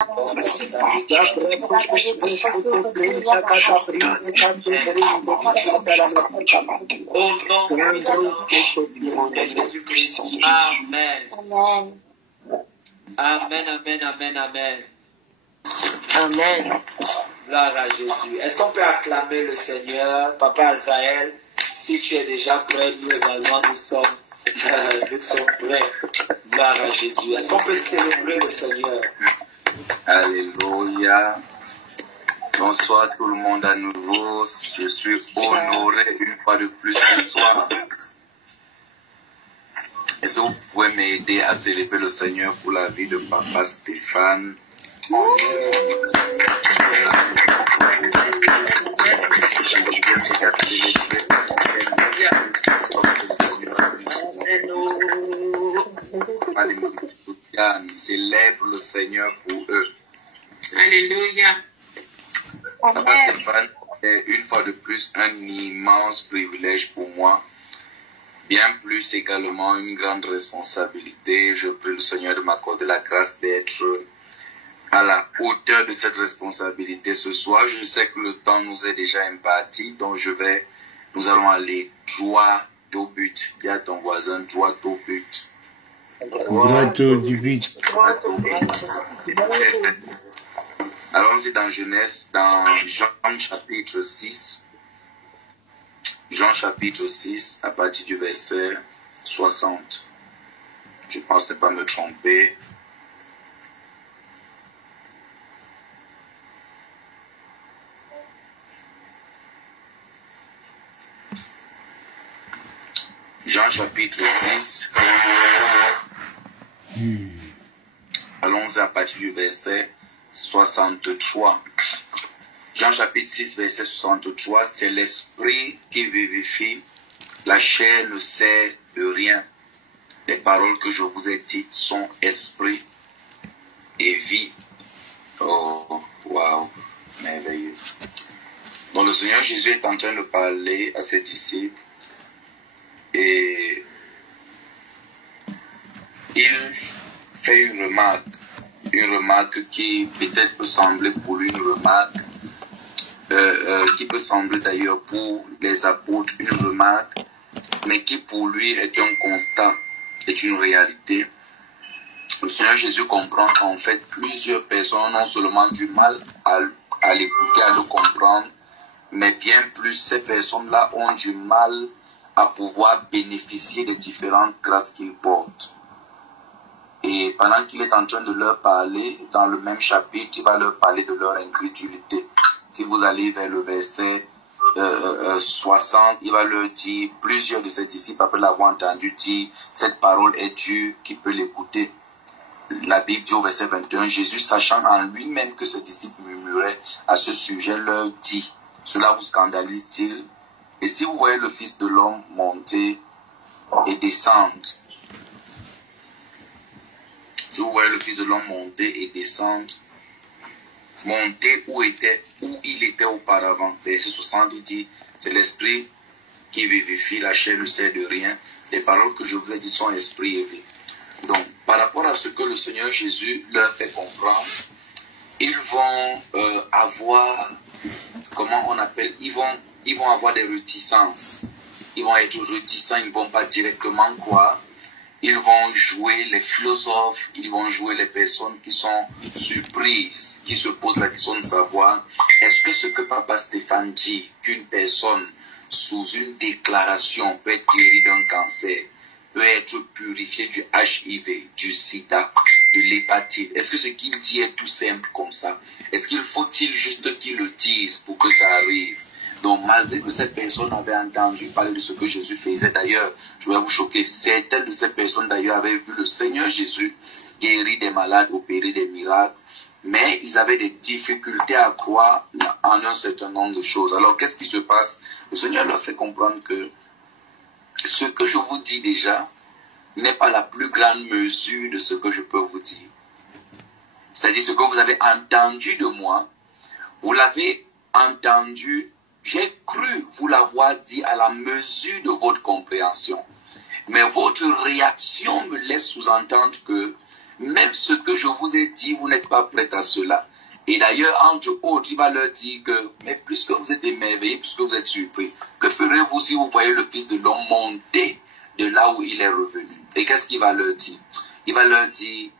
Amen, amen, amen, amen. Amen. Gloire à Jésus. Est-ce qu'on peut acclamer le Seigneur, Papa Azaël? Si tu es déjà prêt, nous également, nous sommes prêts. Gloire à Jésus. Est-ce qu'on peut célébrer le Seigneur? Alléluia. Bonsoir tout le monde à nouveau. Je suis honoré une fois de plus ce soir. Est-ce que vous pouvez m'aider à célébrer le Seigneur pour la vie de Papa Stéphane? Alléluia. Célèbre le Seigneur pour eux. Alléluia. Papa Stéphane est une fois de plus un immense privilège pour moi. Bien plus également une grande responsabilité. Je prie le Seigneur de m'accorder la grâce d'être à la hauteur de cette responsabilité ce soir. Je sais que le temps nous est déjà imparti, donc nous allons aller droit au but. Dis à ton voisin, droit au but. Droit au but. Allons-y dans Genèse, dans Jean chapitre 6. Jean chapitre 6, à partir du verset 60. Je pense ne pas me tromper. Jean chapitre 6. Allons-y à partir du verset 63. Jean chapitre 6, verset 63, c'est l'esprit qui vivifie, la chair ne sert de rien. Les paroles que je vous ai dites sont esprit et vie. Oh, waouh, merveilleux. Donc le Seigneur Jésus est en train de parler à ses disciples et il fait une remarque qui peut-être peut sembler pour lui une remarque, qui peut sembler d'ailleurs pour les apôtres une remarque, mais qui pour lui est un constat, est une réalité. Le Seigneur Jésus comprend qu'en fait plusieurs personnes ont non seulement du mal à l'écouter, à le comprendre, mais bien plus ces personnes-là ont du mal à pouvoir bénéficier des différentes grâces qu'il porte. Et pendant qu'il est en train de leur parler, dans le même chapitre, il va leur parler de leur incrédulité. Si vous allez vers le verset 60, il va leur dire, plusieurs de ses disciples, après l'avoir entendu dire, cette parole est dure, qui peut l'écouter. La Bible dit au verset 21, Jésus, sachant en lui-même que ses disciples murmuraient à ce sujet, leur dit, cela vous scandalise-t-il? Et si vous voyez le Fils de l'homme monter et descendre, si vous voyez le Fils de l'homme monter et descendre, monter où il était auparavant. Verset 60 dit, c'est l'esprit qui vivifie, la chair ne sert de rien. Les paroles que je vous ai dites sont esprit et vie. Donc, par rapport à ce que le Seigneur Jésus leur fait comprendre, ils vont avoir, comment on appelle, ils vont avoir des réticences. Ils vont être réticents, ils ne vont pas directement croire. Ils vont jouer les philosophes, ils vont jouer les personnes qui sont surprises, qui se posent la question de savoir, est-ce que ce que Papa Stéphane dit, qu'une personne sous une déclaration peut être guérie d'un cancer, peut être purifiée du HIV, du sida, de l'hépatite, est-ce que ce qu'il dit est tout simple comme ça? Est-ce qu'il faut-il juste qu'il le dise pour que ça arrive? Donc, malgré que ces personnes avaient entendu parler de ce que Jésus faisait, d'ailleurs, je vais vous choquer, certaines de ces personnes d'ailleurs avaient vu le Seigneur Jésus guérir des malades, opérer des miracles, mais ils avaient des difficultés à croire en un certain nombre de choses. Alors, qu'est-ce qui se passe? Le Seigneur leur fait comprendre que ce que je vous dis déjà n'est pas la plus grande mesure de ce que je peux vous dire. C'est-à-dire ce que vous avez entendu de moi, vous l'avez entendu. J'ai cru vous l'avoir dit à la mesure de votre compréhension. Mais votre réaction me laisse sous-entendre que même ce que je vous ai dit, vous n'êtes pas prêts à cela. Et d'ailleurs, entre autres, il va leur dire que, mais puisque vous êtes émerveillés, puisque vous êtes surpris, que ferez-vous si vous voyez le Fils de l'homme monter de là où il est revenu? Et qu'est-ce qu'il va leur dire? Il va leur dire,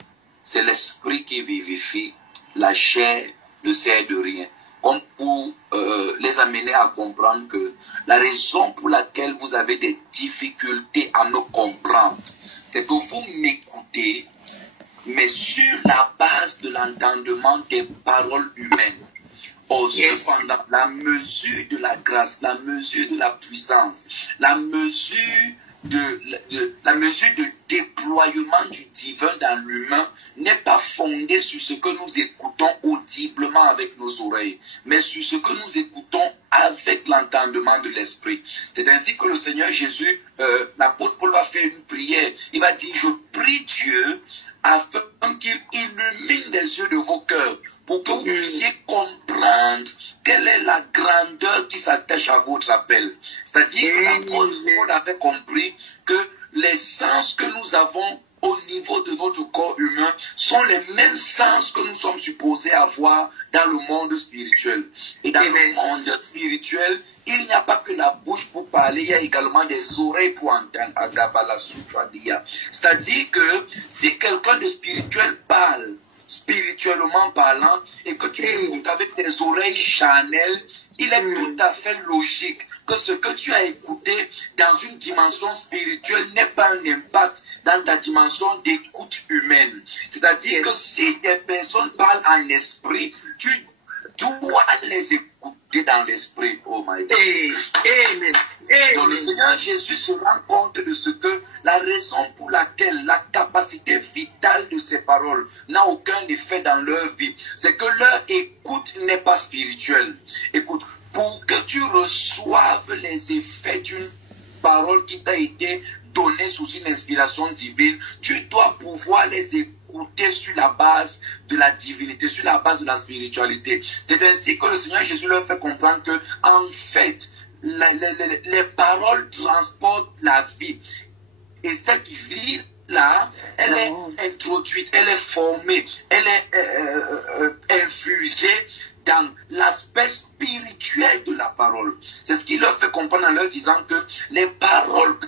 c'est l'esprit qui vivifie, la chair ne sert de rien. Comme pour les amener à comprendre que la raison pour laquelle vous avez des difficultés à me comprendre, c'est que vous m'écoutez, mais sur la base de l'entendement des paroles humaines. Or, cependant, la mesure de la grâce, la mesure de la puissance, la mesure de déploiement du divin dans l'humain n'est pas fondée sur ce que nous écoutons audiblement avec nos oreilles, mais sur ce que nous écoutons avec l'entendement de l'esprit. C'est ainsi que le Seigneur Jésus, l'apôtre Paul va faire une prière. Il va dire, je prie Dieu afin qu'il illumine les yeux de vos cœurs, pour que vous puissiez comprendre quelle est la grandeur qui s'attache à votre appel. C'est-à-dire que l'apôtre Paul avait compris que les sens que nous avons au niveau de notre corps humain sont les mêmes sens que nous sommes supposés avoir dans le monde spirituel. Et dans le monde spirituel, il n'y a pas que la bouche pour parler, il y a également des oreilles pour entendre. C'est-à-dire que si quelqu'un de spirituel parle, spirituellement parlant, et que tu écoutes avec tes oreilles charnelles, il est tout à fait logique que ce que tu as écouté dans une dimension spirituelle n'ait pas un impact dans ta dimension d'écoute humaine. C'est-à-dire que si des personnes parlent en esprit, tu dois les écouter dans l'esprit. Oh my God. Amen. Donc le Seigneur Jésus se rend compte de ce que la raison pour laquelle la capacité vitale de ces paroles n'a aucun effet dans leur vie, c'est que leur écoute n'est pas spirituelle. Écoute, pour que tu reçoives les effets d'une parole qui t'a été donnée sous une inspiration divine, tu dois pouvoir les écouter sur la base de la divinité, sur la base de la spiritualité. C'est ainsi que le Seigneur Jésus leur fait comprendre que, en fait, les paroles transportent la vie. Et cette vie-là, elle est introduite, elle est formée, elle est infusée dans l'aspect spirituel de la parole. C'est ce qui leur fait comprendre en leur disant que les paroles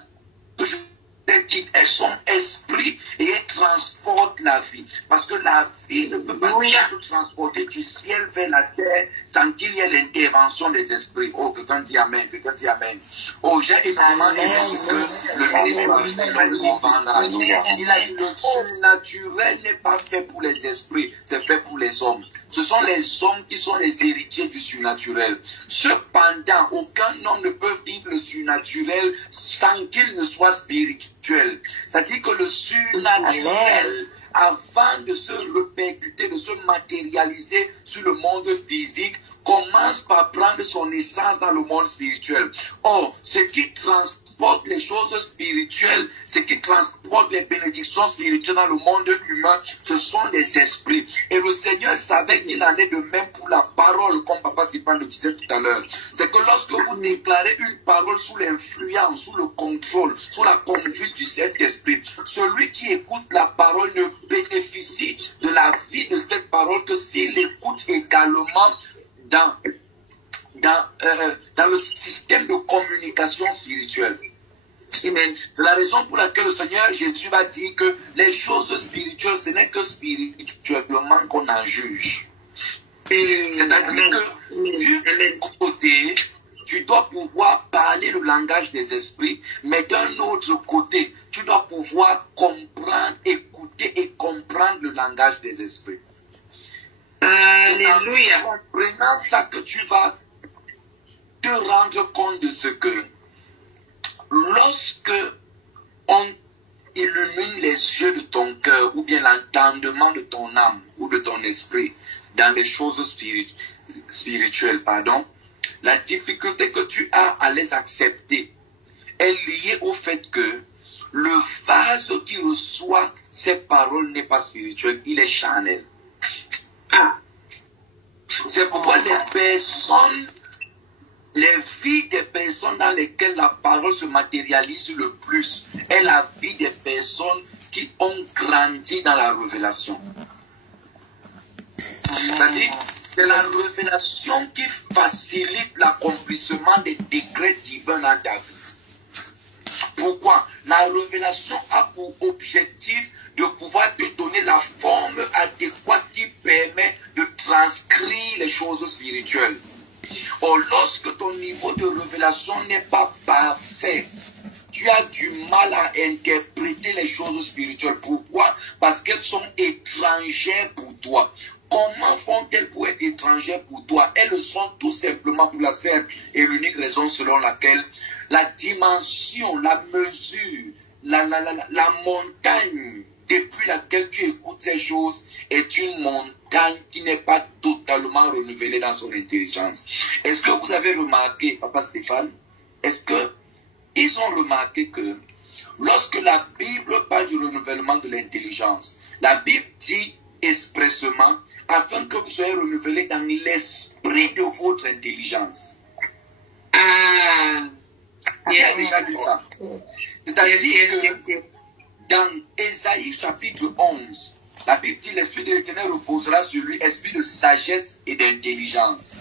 que je t'ai dites, elles sont esprit et elles transportent la vie. Parce que la vie ne peut pas se transporter du ciel vers la terre sans qu'il y ait l'intervention des esprits. Oh, quelqu'un dit Amen, quelqu'un dit Amen. Oh, j'ai énormément aimé ce que le ministre a dit. Il a dit, le surnaturel n'est pas fait pour les esprits, c'est fait pour les hommes. Ce sont les hommes qui sont les héritiers du surnaturel. Cependant, aucun homme ne peut vivre le surnaturel sans qu'il ne soit spirituel. C'est-à-dire que le surnaturel, avant de se répercuter, de se matérialiser sur le monde physique, commence par prendre son essence dans le monde spirituel. Or, ce qui transporte les choses spirituelles, ce qui transporte les bénédictions spirituelles dans le monde humain, ce sont les esprits. Et le Seigneur savait qu'il en est de même pour la parole, comme Papa Sipan le disait tout à l'heure. C'est que lorsque vous déclarez une parole sous l'influence, sous le contrôle, sous la conduite du Saint-Esprit, celui qui écoute la parole ne bénéficie de la vie de cette parole que s'il écoute également dans le système de communication spirituelle. C'est la raison pour laquelle le Seigneur Jésus va dire que les choses spirituelles, ce n'est que spirituellement qu'on en juge. C'est-à-dire que du côté, tu dois pouvoir parler le langage des esprits, mais d'un autre côté, tu dois pouvoir comprendre, écouter et comprendre le langage des esprits. Alléluia. En comprenant ça que tu vas te rendre compte de ce que lorsque on illumine les yeux de ton cœur ou bien l'entendement de ton âme ou de ton esprit dans les choses spirituelles, la difficulté que tu as à les accepter est liée au fait que le vase qui reçoit ces paroles n'est pas spirituel, il est charnel. C'est pourquoi les vies des personnes dans lesquelles la parole se matérialise le plus est la vie des personnes qui ont grandi dans la révélation. C'est-à-dire, c'est la révélation qui facilite l'accomplissement des décrets divins dans ta vie. Pourquoi? La révélation a pour objectif de pouvoir te donner la forme adéquate qui permet de transcrire les choses spirituelles. Or, lorsque ton niveau de révélation n'est pas parfait, tu as du mal à interpréter les choses spirituelles. Pourquoi? Parce qu'elles sont étrangères pour toi. Comment font-elles pour être étrangères pour toi? Elles le sont tout simplement pour la simple et l'unique raison selon laquelle la dimension, la mesure, la montagne depuis laquelle tu écoutes ces choses est une montagne qui n'est pas totalement renouvelée dans son intelligence. Est-ce que vous avez remarqué, Papa Stéphane, est-ce que ils ont remarqué que lorsque la Bible parle du renouvellement de l'intelligence, la Bible dit expressément afin que vous soyez renouvelés dans l'esprit de votre intelligence. Il a déjà lu ça. C'est-à-dire que dans Ésaïe chapitre 11, la Bible dit l'Esprit de l'Éternel reposera sur lui, esprit de sagesse et d'intelligence.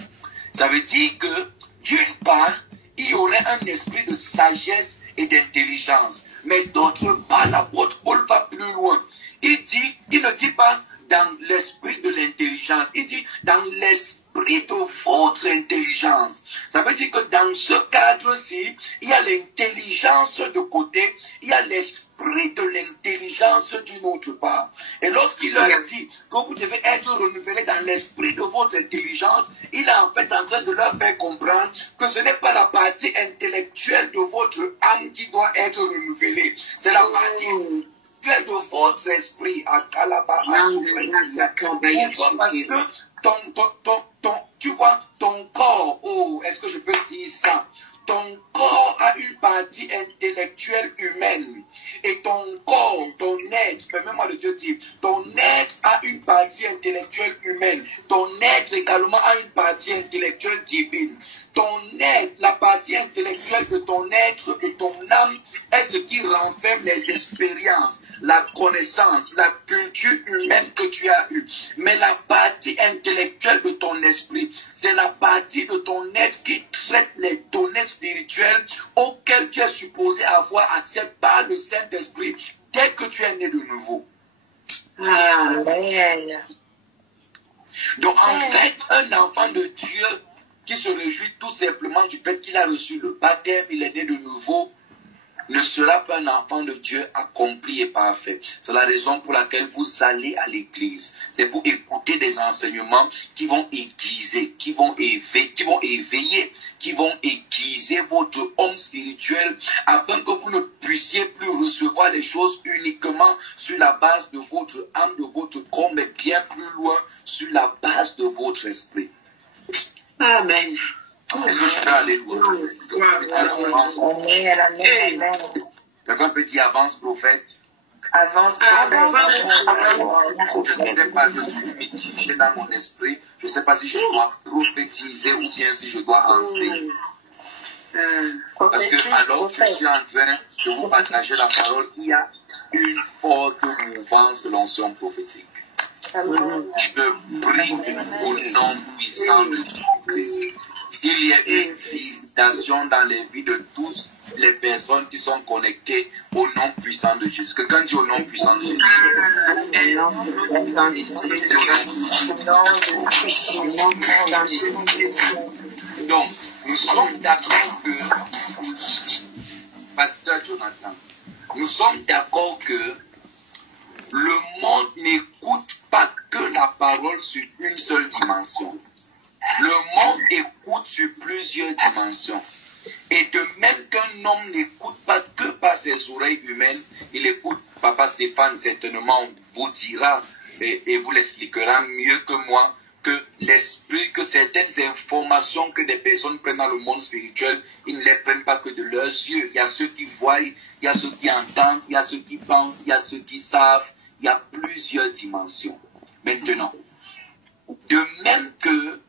Ça veut dire que, d'une part, il y aurait un esprit de sagesse et d'intelligence. Mais d'autre part, l'apôtre Paul va plus loin. Il ne dit pas dans l'esprit de l'intelligence, il dit dans l'esprit de votre intelligence. Ça veut dire que dans ce cadre-ci, il y a l'intelligence de côté, il y a l'esprit de l'intelligence d'une autre part. Et lorsqu'il leur a dit que vous devez être renouvelés dans l'esprit de votre intelligence, il est en fait en train de leur faire comprendre que ce n'est pas la partie intellectuelle de votre âme qui doit être renouvelée. C'est la partie intellectuelle de votre esprit. À Kalaba, parce que tu vois, ton corps, oh, est-ce que je peux dire ça? Ton corps a une partie intellectuelle humaine. Et ton corps, ton être, permets-moi de te dire, ton être a une partie intellectuelle humaine. Ton être également a une partie intellectuelle divine. Ton être, la partie intellectuelle de ton être, de ton âme, est ce qui renferme les expériences, la connaissance, la culture humaine que tu as eue. Mais la partie intellectuelle de ton esprit, c'est la partie de ton être qui traite les données spirituelles auxquelles tu es supposé avoir accès par le Saint-Esprit dès que tu es né de nouveau. Amen. Donc en fait, un enfant de Dieu qui se réjouit tout simplement du fait qu'il a reçu le baptême, il est né de nouveau, ne sera pas un enfant de Dieu accompli et parfait. C'est la raison pour laquelle vous allez à l'église. C'est pour écouter des enseignements qui vont aiguiser, qui vont éveiller, qui vont aiguiser votre homme spirituel afin que vous ne puissiez plus recevoir les choses uniquement sur la base de votre âme, de votre corps, mais bien plus loin sur la base de votre esprit. Amen. Est-ce que je peux aller loin? Amen. Quelqu'un peut dire avance prophète? Avance prophète. Je suis mitigé dans mon esprit. Je ne sais pas si je dois prophétiser ou bien si je dois enseigner. Parce que alors que je suis en train de vous partager la parole, il y a une forte mouvance de l'onction prophétique. Je prie au nom puissant de Jésus-Christ qu'il y ait une visitation dans les vies de tous les personnes qui sont connectées au nom puissant de Jésus. Quelqu'un dit au nom puissant de Jésus. Donc, nous sommes d'accord que, Pasteur Jonathan, nous sommes d'accord que le monde n'écoute pas que la parole sur une seule dimension. Le monde écoute sur plusieurs dimensions. Et de même qu'un homme n'écoute pas que par ses oreilles humaines, il écoute, Papa Stéphane certainement vous dira et vous l'expliquera mieux que moi, que l'esprit, que certaines informations que des personnes prennent dans le monde spirituel, ils ne les prennent pas que de leurs yeux. Il y a ceux qui voient, il y a ceux qui entendent, il y a ceux qui pensent, il y a ceux qui savent. Il y a plusieurs dimensions. Maintenant, de même que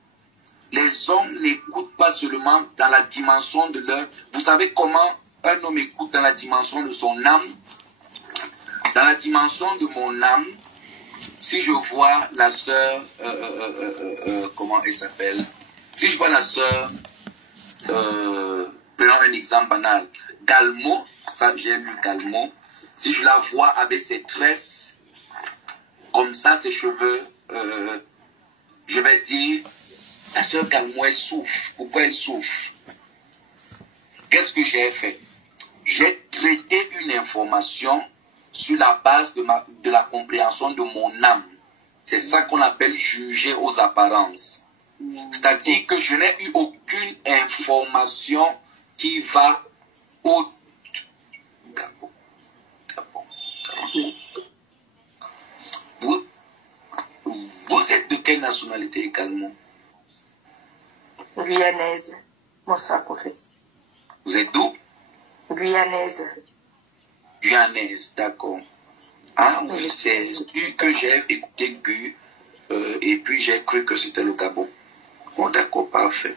les hommes n'écoutent pas seulement dans la dimension de leur... Vous savez comment un homme écoute dans la dimension de son âme? Dans la dimension de mon âme, si je vois la sœur, comment elle s'appelle? Si je vois la sœur, prenons un exemple banal, Galmo, j'ai lu Galmo, si je la vois avec ses tresses, comme ça, ses cheveux, je vais dire, la sœur Galmo, elle souffre. Pourquoi elle souffre? Qu'est-ce que j'ai fait? J'ai traité une information sur la base de la compréhension de mon âme. C'est ça qu'on appelle juger aux apparences. C'est-à-dire que je n'ai eu aucune information qui va au... Vous êtes de quelle nationalité également? Guyanaise. Bonsoir, prophète. Vous êtes d'où? Guyanaise. Guyanaise, d'accord. Ah oui, c'est sûr que j'ai écouté Gu, et puis j'ai cru que c'était le Gabon. Bon, d'accord, parfait.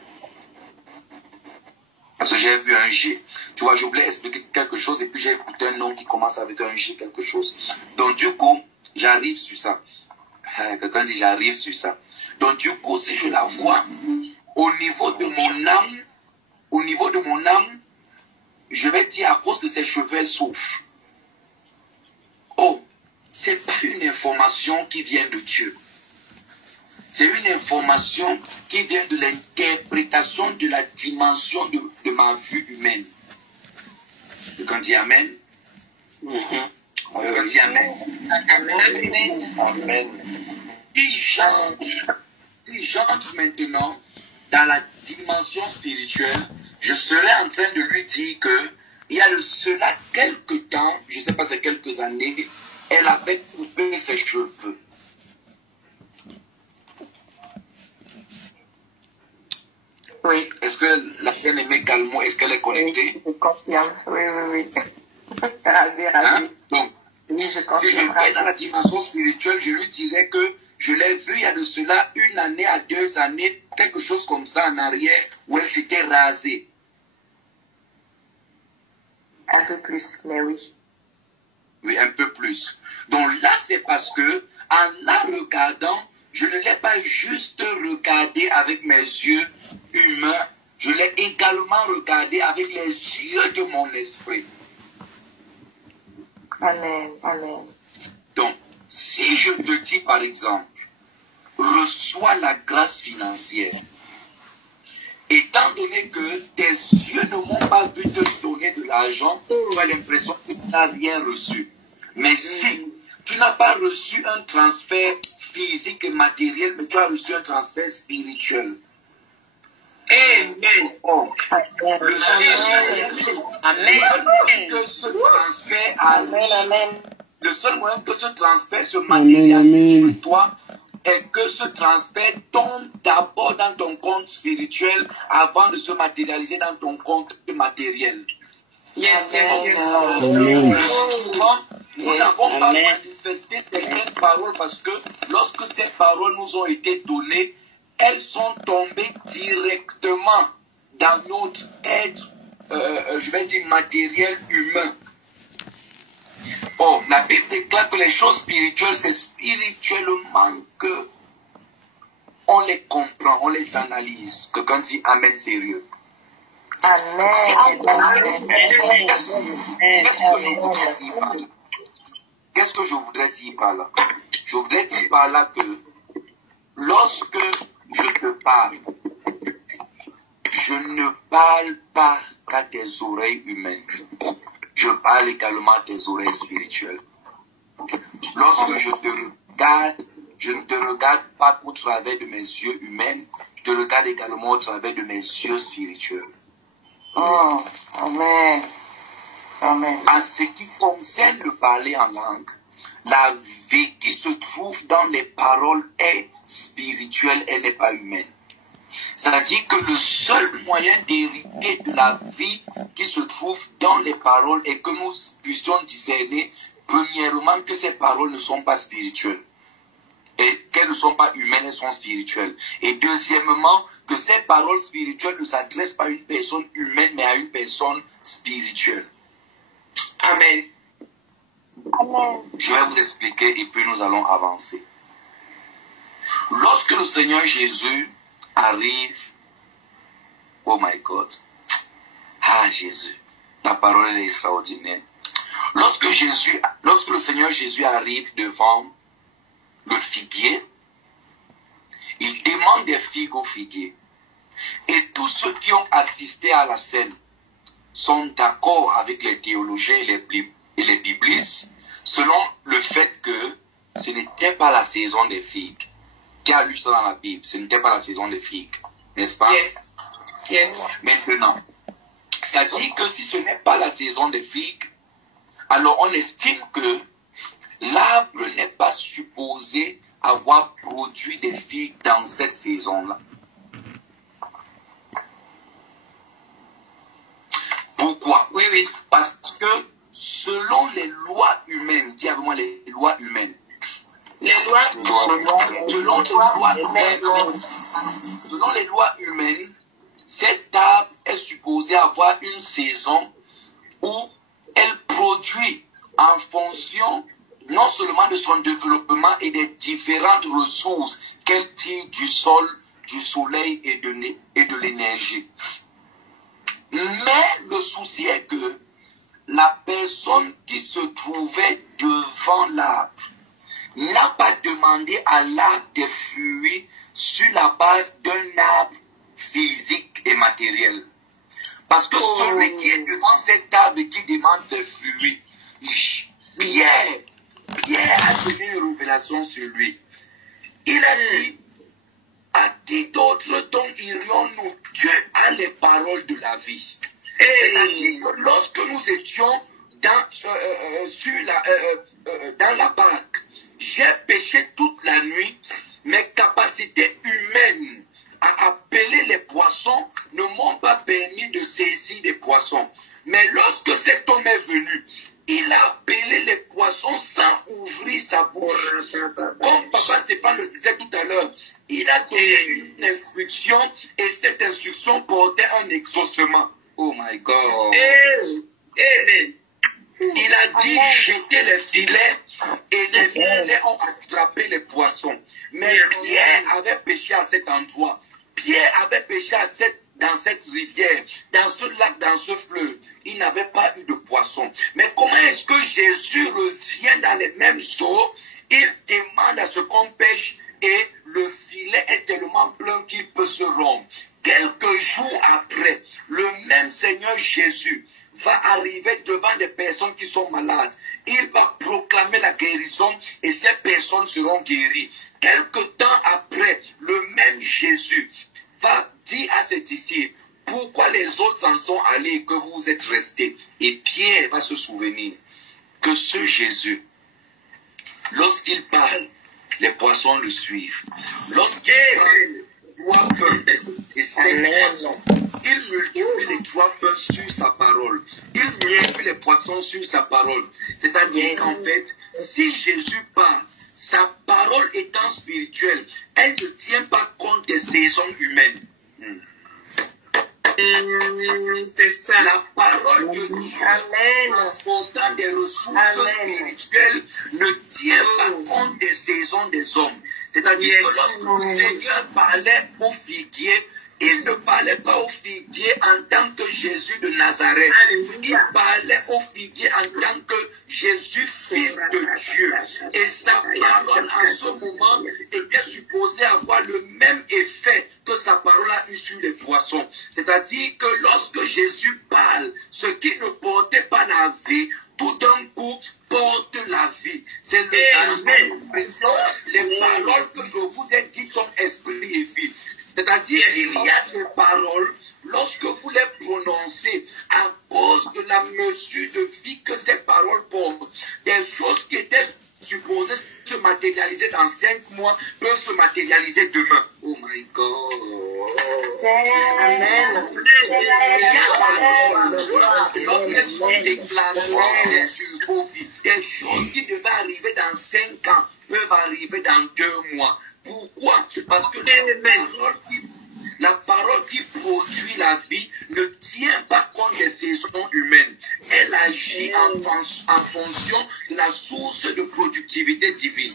Parce que j'ai vu un G. Tu vois, je voulais expliquer quelque chose et puis j'ai écouté un nom qui commence avec un G, quelque chose. Donc du coup, j'arrive sur ça. Quelqu'un dit j'arrive sur ça. Donc du coup, si je la vois, au niveau de mon âme, je vais dire à cause de ses cheveux, elle souffre. Oh, c'est pas une information qui vient de Dieu. C'est une information qui vient de l'interprétation de la dimension de ma vue humaine. Quelqu'un dit Amen. Quelqu'un dit Amen. Amen. Si j'entre maintenant dans la dimension spirituelle, je serai en train de lui dire que il y a de cela quelques temps, je ne sais pas c'est quelques années, elle avait coupé ses cheveux. Oui. Est-ce que la bien-aimée Galmo, est-ce qu'elle est connectée? Oui, je confirme. Oui. Rasé. Hein? Donc, oui, je confirme. si je vais dans la dimension spirituelle, je lui dirais que je l'ai vu il y a de cela 1 année à 2 années, quelque chose comme ça en arrière, où elle s'était rasée. Un peu plus, mais oui. Oui, un peu plus. Donc là, c'est parce que, en la regardant, je ne l'ai pas juste regardé avec mes yeux humains, je l'ai également regardé avec les yeux de mon esprit. Amen. Donc, si je te dis par exemple, reçois la grâce financière, étant donné que tes yeux ne m'ont pas vu te donner de l'argent, tu as l'impression que tu n'as rien reçu. Mais si tu n'as pas reçu un transfert physique et matériel, mais tu as reçu un transfert spirituel. Amen. Oh, le seul moyen que ce transfert arrive, le seul moyen que ce transfert se matérialise sur toi est que ce transfert tombe d'abord dans ton compte spirituel avant de se matérialiser dans ton compte matériel. Yes, Souvent, nous n'avons pas manifesté certaines paroles parce que lorsque ces paroles nous ont été données, elles sont tombées directement dans notre être, je vais dire matériel humain. Oh, la Bible déclare que les choses spirituelles, c'est spirituellement que on les comprend, on les analyse. Quelqu'un dit Amen sérieux. Qu'est-ce que je voudrais dire par là? Je voudrais dire par là que lorsque je te parle, je ne parle pas qu'à tes oreilles humaines. Je parle également à tes oreilles spirituelles. Lorsque je te regarde, je ne te regarde pas au travers de mes yeux humains, je te regarde également au travers de mes yeux spirituels. Oh, Amen. En ce qui concerne le parler en langue, la vie qui se trouve dans les paroles est spirituelle, elle n'est pas humaine. C'est-à-dire que le seul moyen d'hériter de la vie qui se trouve dans les paroles est que nous puissions discerner, premièrement, que ces paroles ne sont pas spirituelles. Et qu'elles ne sont pas humaines, elles sont spirituelles. Et deuxièmement, que ces paroles spirituelles ne s'adressent pas à une personne humaine, mais à une personne spirituelle. Amen. Amen. Je vais vous expliquer et puis nous allons avancer. Lorsque le Seigneur Jésus arrive, oh my God, ah Jésus, la parole est extraordinaire. Lorsque le Seigneur Jésus arrive devant le figuier, il demande des figues au figuier. Et tous ceux qui ont assisté à la scène sont d'accord avec les théologiens et les biblistes selon le fait que ce n'était pas la saison des figues. Qui a lu ça dans la Bible? Ce n'était pas la saison des figues, n'est-ce pas? Yes. Yes. Maintenant, ça dit que si ce n'est pas la saison des figues, alors on estime que l'arbre n'est pas supposé avoir produit des figues dans cette saison-là. Pourquoi? Oui, oui. Parce que selon les lois humaines, dis avec moi les lois humaines. Les lois. Selon les lois humaines, cet arbre est supposé avoir une saison où elle produit en fonction non seulement de son développement et des différentes ressources qu'elle tire du sol, du soleil et de l'énergie. Mais le souci est que la personne qui se trouvait devant l'arbre n'a pas demandé à l'arbre des fruits sur la base d'un arbre physique et matériel. Parce que celui qui est devant cet arbre et qui demande des fruits, Pierre a donné une révélation sur lui. Il a dit, à qui d'autre donc irions-nous? Dieu a les paroles de la vie. C'est-à-dire que lorsque nous étions dans la barque, j'ai pêché toute la nuit, mes capacités humaines à appeler les poissons ne m'ont pas permis de saisir des poissons. Mais lorsque cet homme est venu, il a appelé les poissons sans ouvrir sa bouche. Comme Papa Stéphane le disait tout à l'heure, il a donné une instruction et cette instruction portait un exaucement. Oh my God. Il a dit jeter les filets et les filets ont attrapé les poissons. Mais Pierre avait pêché à cet endroit. Pierre avait pêché dans cette rivière, dans ce lac, dans ce fleuve. Il n'avait pas eu de poisson. Mais comment est-ce que Jésus revient dans les mêmes eaux? Il demande à ce qu'on pêche et le filet est tellement plein qu'il peut se rompre. Quelques jours après, le même Seigneur Jésus va arriver devant des personnes qui sont malades. Il va proclamer la guérison et ces personnes seront guéries. Quelque temps après, le même Jésus va dire à ses disciples, pourquoi les autres en sont allés et que vous êtes restés? Et Pierre va se souvenir que ce Jésus, lorsqu'il parle, les poissons le suivent. Lorsqu'il parle, 3 pains et 5 poissons, il multiplie les 3 pains sur sa parole. Il multiplie les poissons sur sa parole. C'est-à-dire qu'en fait, si Jésus parle, sa parole étant spirituelle, elle ne tient pas compte des saisons humaines. C'est ça. La parole de Dieu, transportant des ressources spirituelles, ne tient pas compte des saisons des hommes. C'est-à-dire que lorsque le Seigneur parlait au figuier, il ne parlait pas au figuier en tant que Jésus de Nazareth. Il parlait au figuier en tant que Jésus, fils de Dieu. Et sa parole en ce moment était supposée avoir le même effet que sa parole a eu sur les poissons. C'est-à-dire que lorsque Jésus parle, ce qui ne portait pas la vie, tout d'un coup porte la vie. C'est le changement d'expression. Les paroles que je vous ai dites sont esprit et vie. C'est-à-dire qu'il y a des paroles, lorsque vous les prononcez, à cause de la mesure de vie que ces paroles portent, des choses qui étaient supposées se matérialiser dans 5 mois peuvent se matérialiser demain. Oh my God. Amen. Il y a des paroles, lorsqu'elles sont déclarées sur vos vies, des choses qui devaient arriver dans 5 ans peuvent arriver dans 2 mois. Pourquoi? Parce que la parole qui produit la vie ne tient pas compte des saisons humaines. Elle agit en fonction de la source de productivité divine.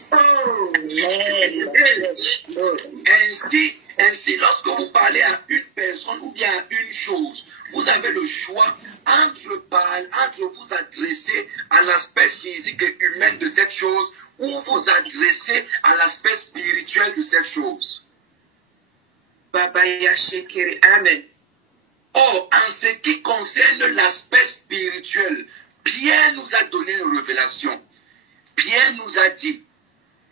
Ainsi, lorsque vous parlez à une personne ou bien à une chose, vous avez le choix entre vous adresser à l'aspect physique et humain de cette chose ou vous adresser à l'aspect spirituel de cette chose. Amen. Or, en ce qui concerne l'aspect spirituel, Pierre nous a donné une révélation. Pierre nous a dit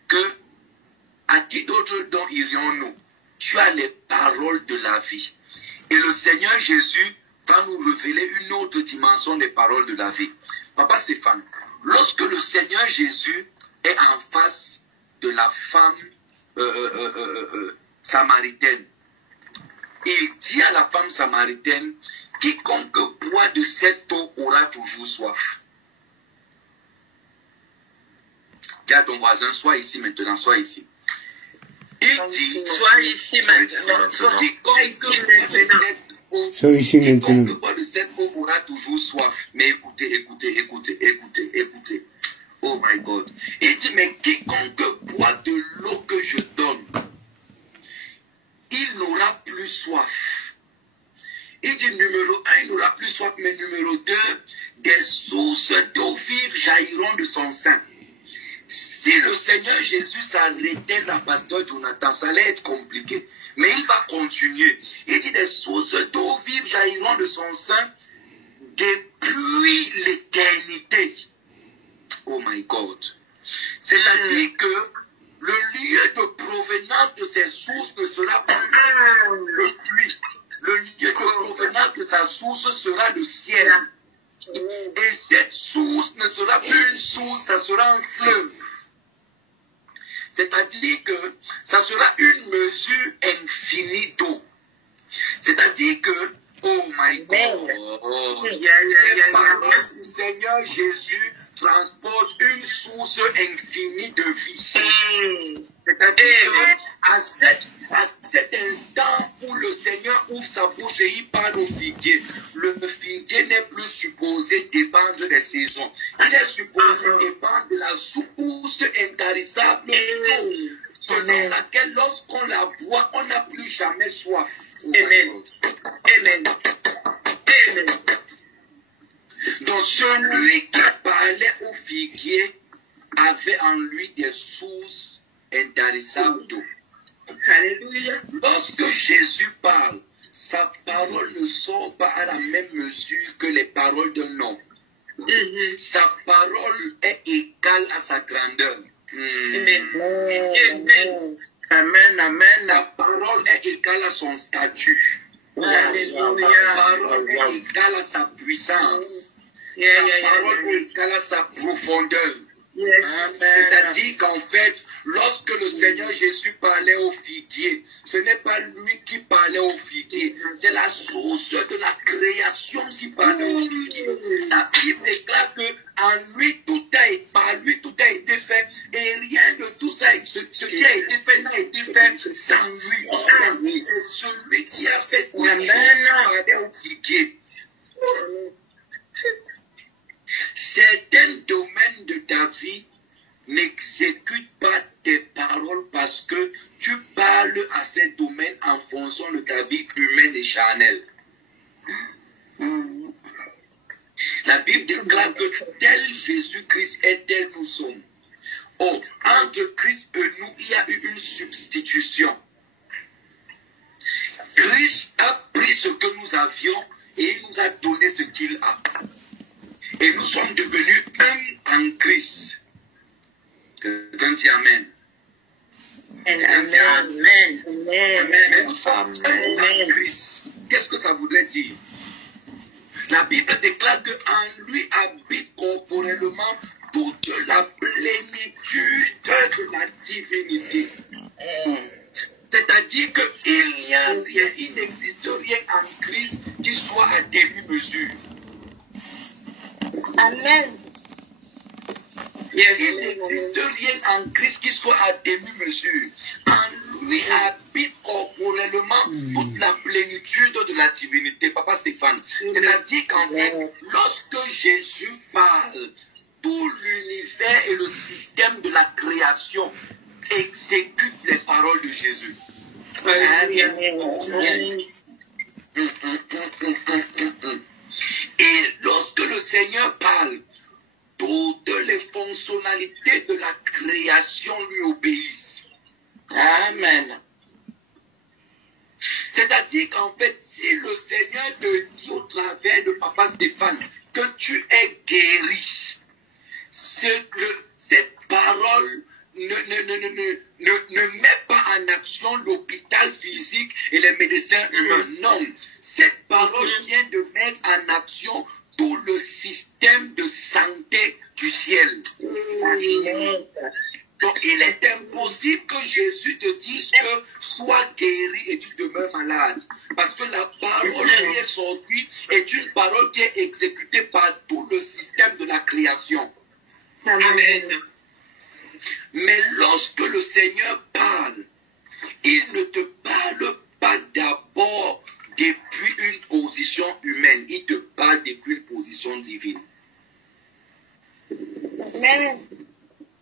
que à qui d'autre dont irions-nous? Tu as les paroles de la vie. Et le Seigneur Jésus va nous révéler une autre dimension des paroles de la vie. Papa Stéphane, lorsque le Seigneur Jésus est en face de la femme samaritaine, il dit à la femme samaritaine, quiconque boit de cette eau aura toujours soif. Dis à ton voisin, sois ici maintenant, sois ici. Il dit, Sois ici maintenant. Sois ici maintenant. Quiconque boit de cette eau aura toujours soif. Mais écoutez. Oh my God. Il dit, mais quiconque boit de l'eau que je donne, il n'aura plus soif. Il dit numéro 1, il n'aura plus soif, mais numéro 2, des sources d'eau vive jailliront de son sein. Si le Seigneur Jésus s'arrêtait là, pasteur Jonathan, ça allait être compliqué. Mais il va continuer. Il dit des sources d'eau vive jailliront de son sein depuis l'éternité. Oh my God. C'est-à-dire que le lieu de provenance de ces sources ne sera plus le puits. Le lieu de provenance de sa source sera le ciel. Et cette source ne sera plus une source, ça sera un fleuve. C'est-à-dire que ça sera une mesure infinie d'eau. C'est-à-dire que, oh my God, les paroles du Seigneur Jésus transportent une source infinie de vie. C'est-à-dire qu'à cet instant où le Seigneur ouvre sa bouche et il parle au figuier, le figuier n'est plus supposé dépendre des saisons. Il est supposé dépendre de la source intarissable selon laquelle lorsqu'on la boit, on n'a plus jamais soif. Amen. Amen. Amen. Donc celui qui parlait au figuier avait en lui des sources intarissables d'eau. Alléluia. Lorsque Jésus parle, sa parole ne sort pas à la même mesure que les paroles d'un homme. Sa parole est égale à sa grandeur. Amen. Amen. Amen. Amen. Sa parole est égale à son statut. Alléluia. Sa parole est égale à sa puissance. Sa parole est égale à sa profondeur. C'est-à-dire qu'en fait, lorsque le Seigneur Jésus parlait au figuier, ce n'est pas lui qui parlait au figuier, c'est la source de la création qui parlait au figuier. La Bible déclare que par lui tout a été fait, et rien de tout ça, ce qui a été fait n'a été fait sans lui. C'est celui qui a fait tout parlait au figuier. Certains domaines de ta vie n'exécutent pas tes paroles parce que tu parles à ces domaines en fonction de ta vie humaine et charnelle. La Bible déclare que tel Jésus-Christ est tel nous sommes. Oh, entre Christ et nous, il y a eu une substitution. Christ a pris ce que nous avions et il nous a donné ce qu'il a. Et nous sommes devenus un en Christ. Quelqu'un dit Amen. Amen. Mais nous sommes un en Christ. Qu'est-ce que ça voudrait dire? La Bible déclare qu'en lui habite corporellement toute la plénitude de la divinité. C'est-à-dire qu'il n'y a rien, il n'existe rien en Christ qui soit à demi-mesure. Amen. Yes. Il n'existe rien en Christ qui soit à demi-mesure. En lui habite corporellement toute la plénitude de la divinité, Papa Stéphane. C'est-à-dire qu'en fait, lorsque Jésus parle, tout l'univers et le système de la création exécute les paroles de Jésus. Et lorsque le Seigneur parle, toutes les fonctionnalités de la création lui obéissent. Amen. C'est-à-dire qu'en fait, si le Seigneur te dit au travers de Papa Stéphane que tu es guéri, cette parole ne met pas en action l'hôpital physique et les médecins humains. Non, cette parole vient de mettre en action tout le système de santé du ciel. Donc, il est impossible que Jésus te dise que sois guéri et tu demeures malade. Parce que la parole qui est sortie est une parole qui est exécutée par tout le système de la création. Amen. Mais lorsque le Seigneur parle, il ne te parle pas d'abord depuis une position humaine, il te parle depuis une position divine. Amen.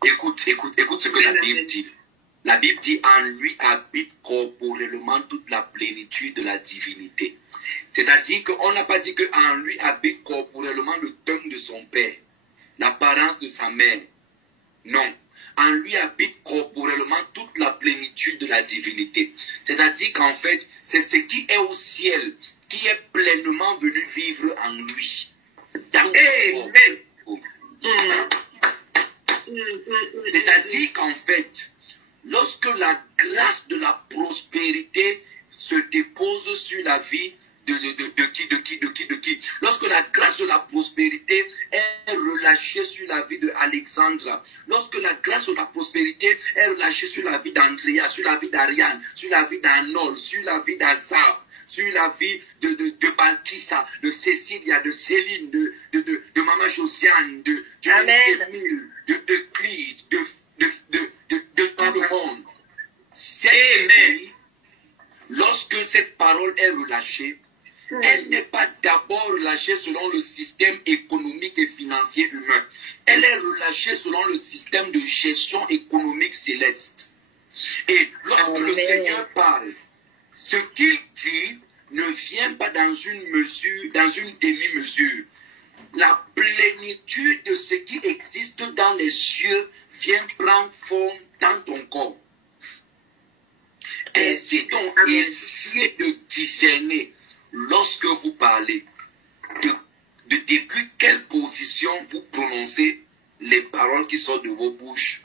Écoute ce que la Bible dit. La Bible dit, en lui habite corporellement toute la plénitude de la divinité. C'est-à-dire qu'on n'a pas dit qu'en lui habite corporellement le tongue de son père, l'apparence de sa mère. Non. En lui habite corporellement toute la plénitude de la divinité. C'est-à-dire qu'en fait, c'est ce qui est au ciel qui est pleinement venu vivre en lui. Dans C'est-à-dire qu'en fait, lorsque la grâce de la prospérité se dépose sur la vie de qui? Lorsque la grâce de la prospérité est relâchée sur la vie de Alexandra, lorsque la grâce de la prospérité est relâchée sur la vie d'Andrea, sur la vie d'Ariane, sur la vie d'Arnold, sur la vie d'Azaf, sur la vie de Balkissa, de Cécilia, de Céline, de Maman Josiane, de Emile, de Clis, de tout le monde. Lorsque cette parole est relâchée, elle n'est pas d'abord relâchée selon le système économique et financier humain. Elle est relâchée selon le système de gestion économique céleste. Et lorsque le Seigneur parle, ce qu'il dit ne vient pas dans une mesure, dans une demi-mesure. La plénitude de ce qui existe dans les cieux vient prendre forme dans ton corps. Ainsi donc, essayez de discerner, lorsque vous parlez, depuis quelle position vous prononcez les paroles qui sortent de vos bouches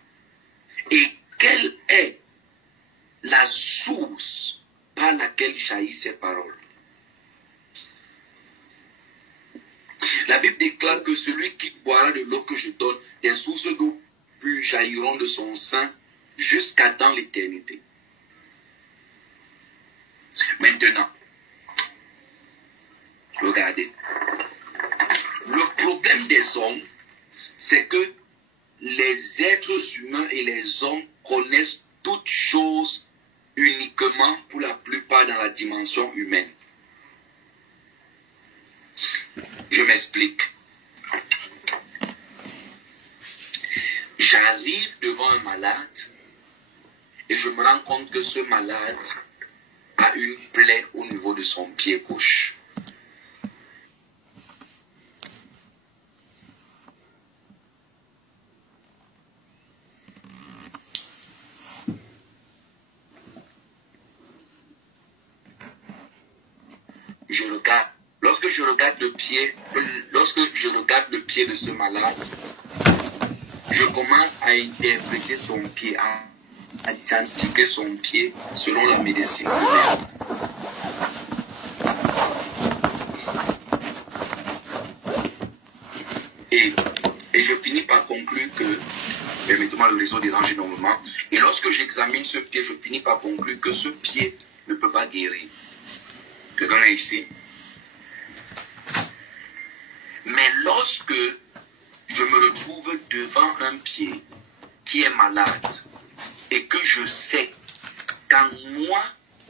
et quelle est la source par laquelle jaillissent ces paroles. La Bible déclare que celui qui boira de l'eau que je donne, des sources d'eau pure jailliront de son sein jusqu'à dans l'éternité. Maintenant, regardez. Le problème des hommes, c'est que les êtres humains et les hommes connaissent toutes choses uniquement pour la plupart dans la dimension humaine. Je m'explique. J'arrive devant un malade et je me rends compte que ce malade a une plaie au niveau de son pied gauche. Je regarde. Lorsque je regarde le pied de ce malade, je commence à interpréter son pied, à diagnostiquer son pied selon la médecine. Et je finis par conclure que, permettez-moi, le réseau dérange énormément, et lorsque j'examine ce pied, je finis par conclure que ce pied ne peut pas guérir. Quelqu'un est ici. Mais lorsque je me retrouve devant un pied qui est malade et que je sais qu'en moi,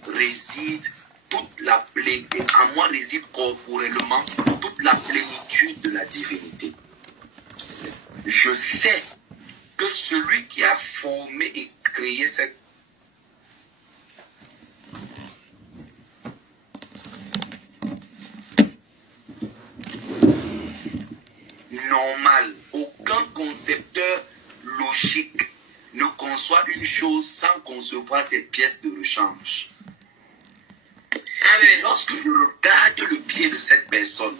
réside en moi réside corporellement toute la plénitude de la divinité. Je sais que celui qui a formé et créé cette normal, aucun concepteur logique ne conçoit une chose sans concevoir ses pièces de rechange. Et lorsque je regarde le pied de cette personne,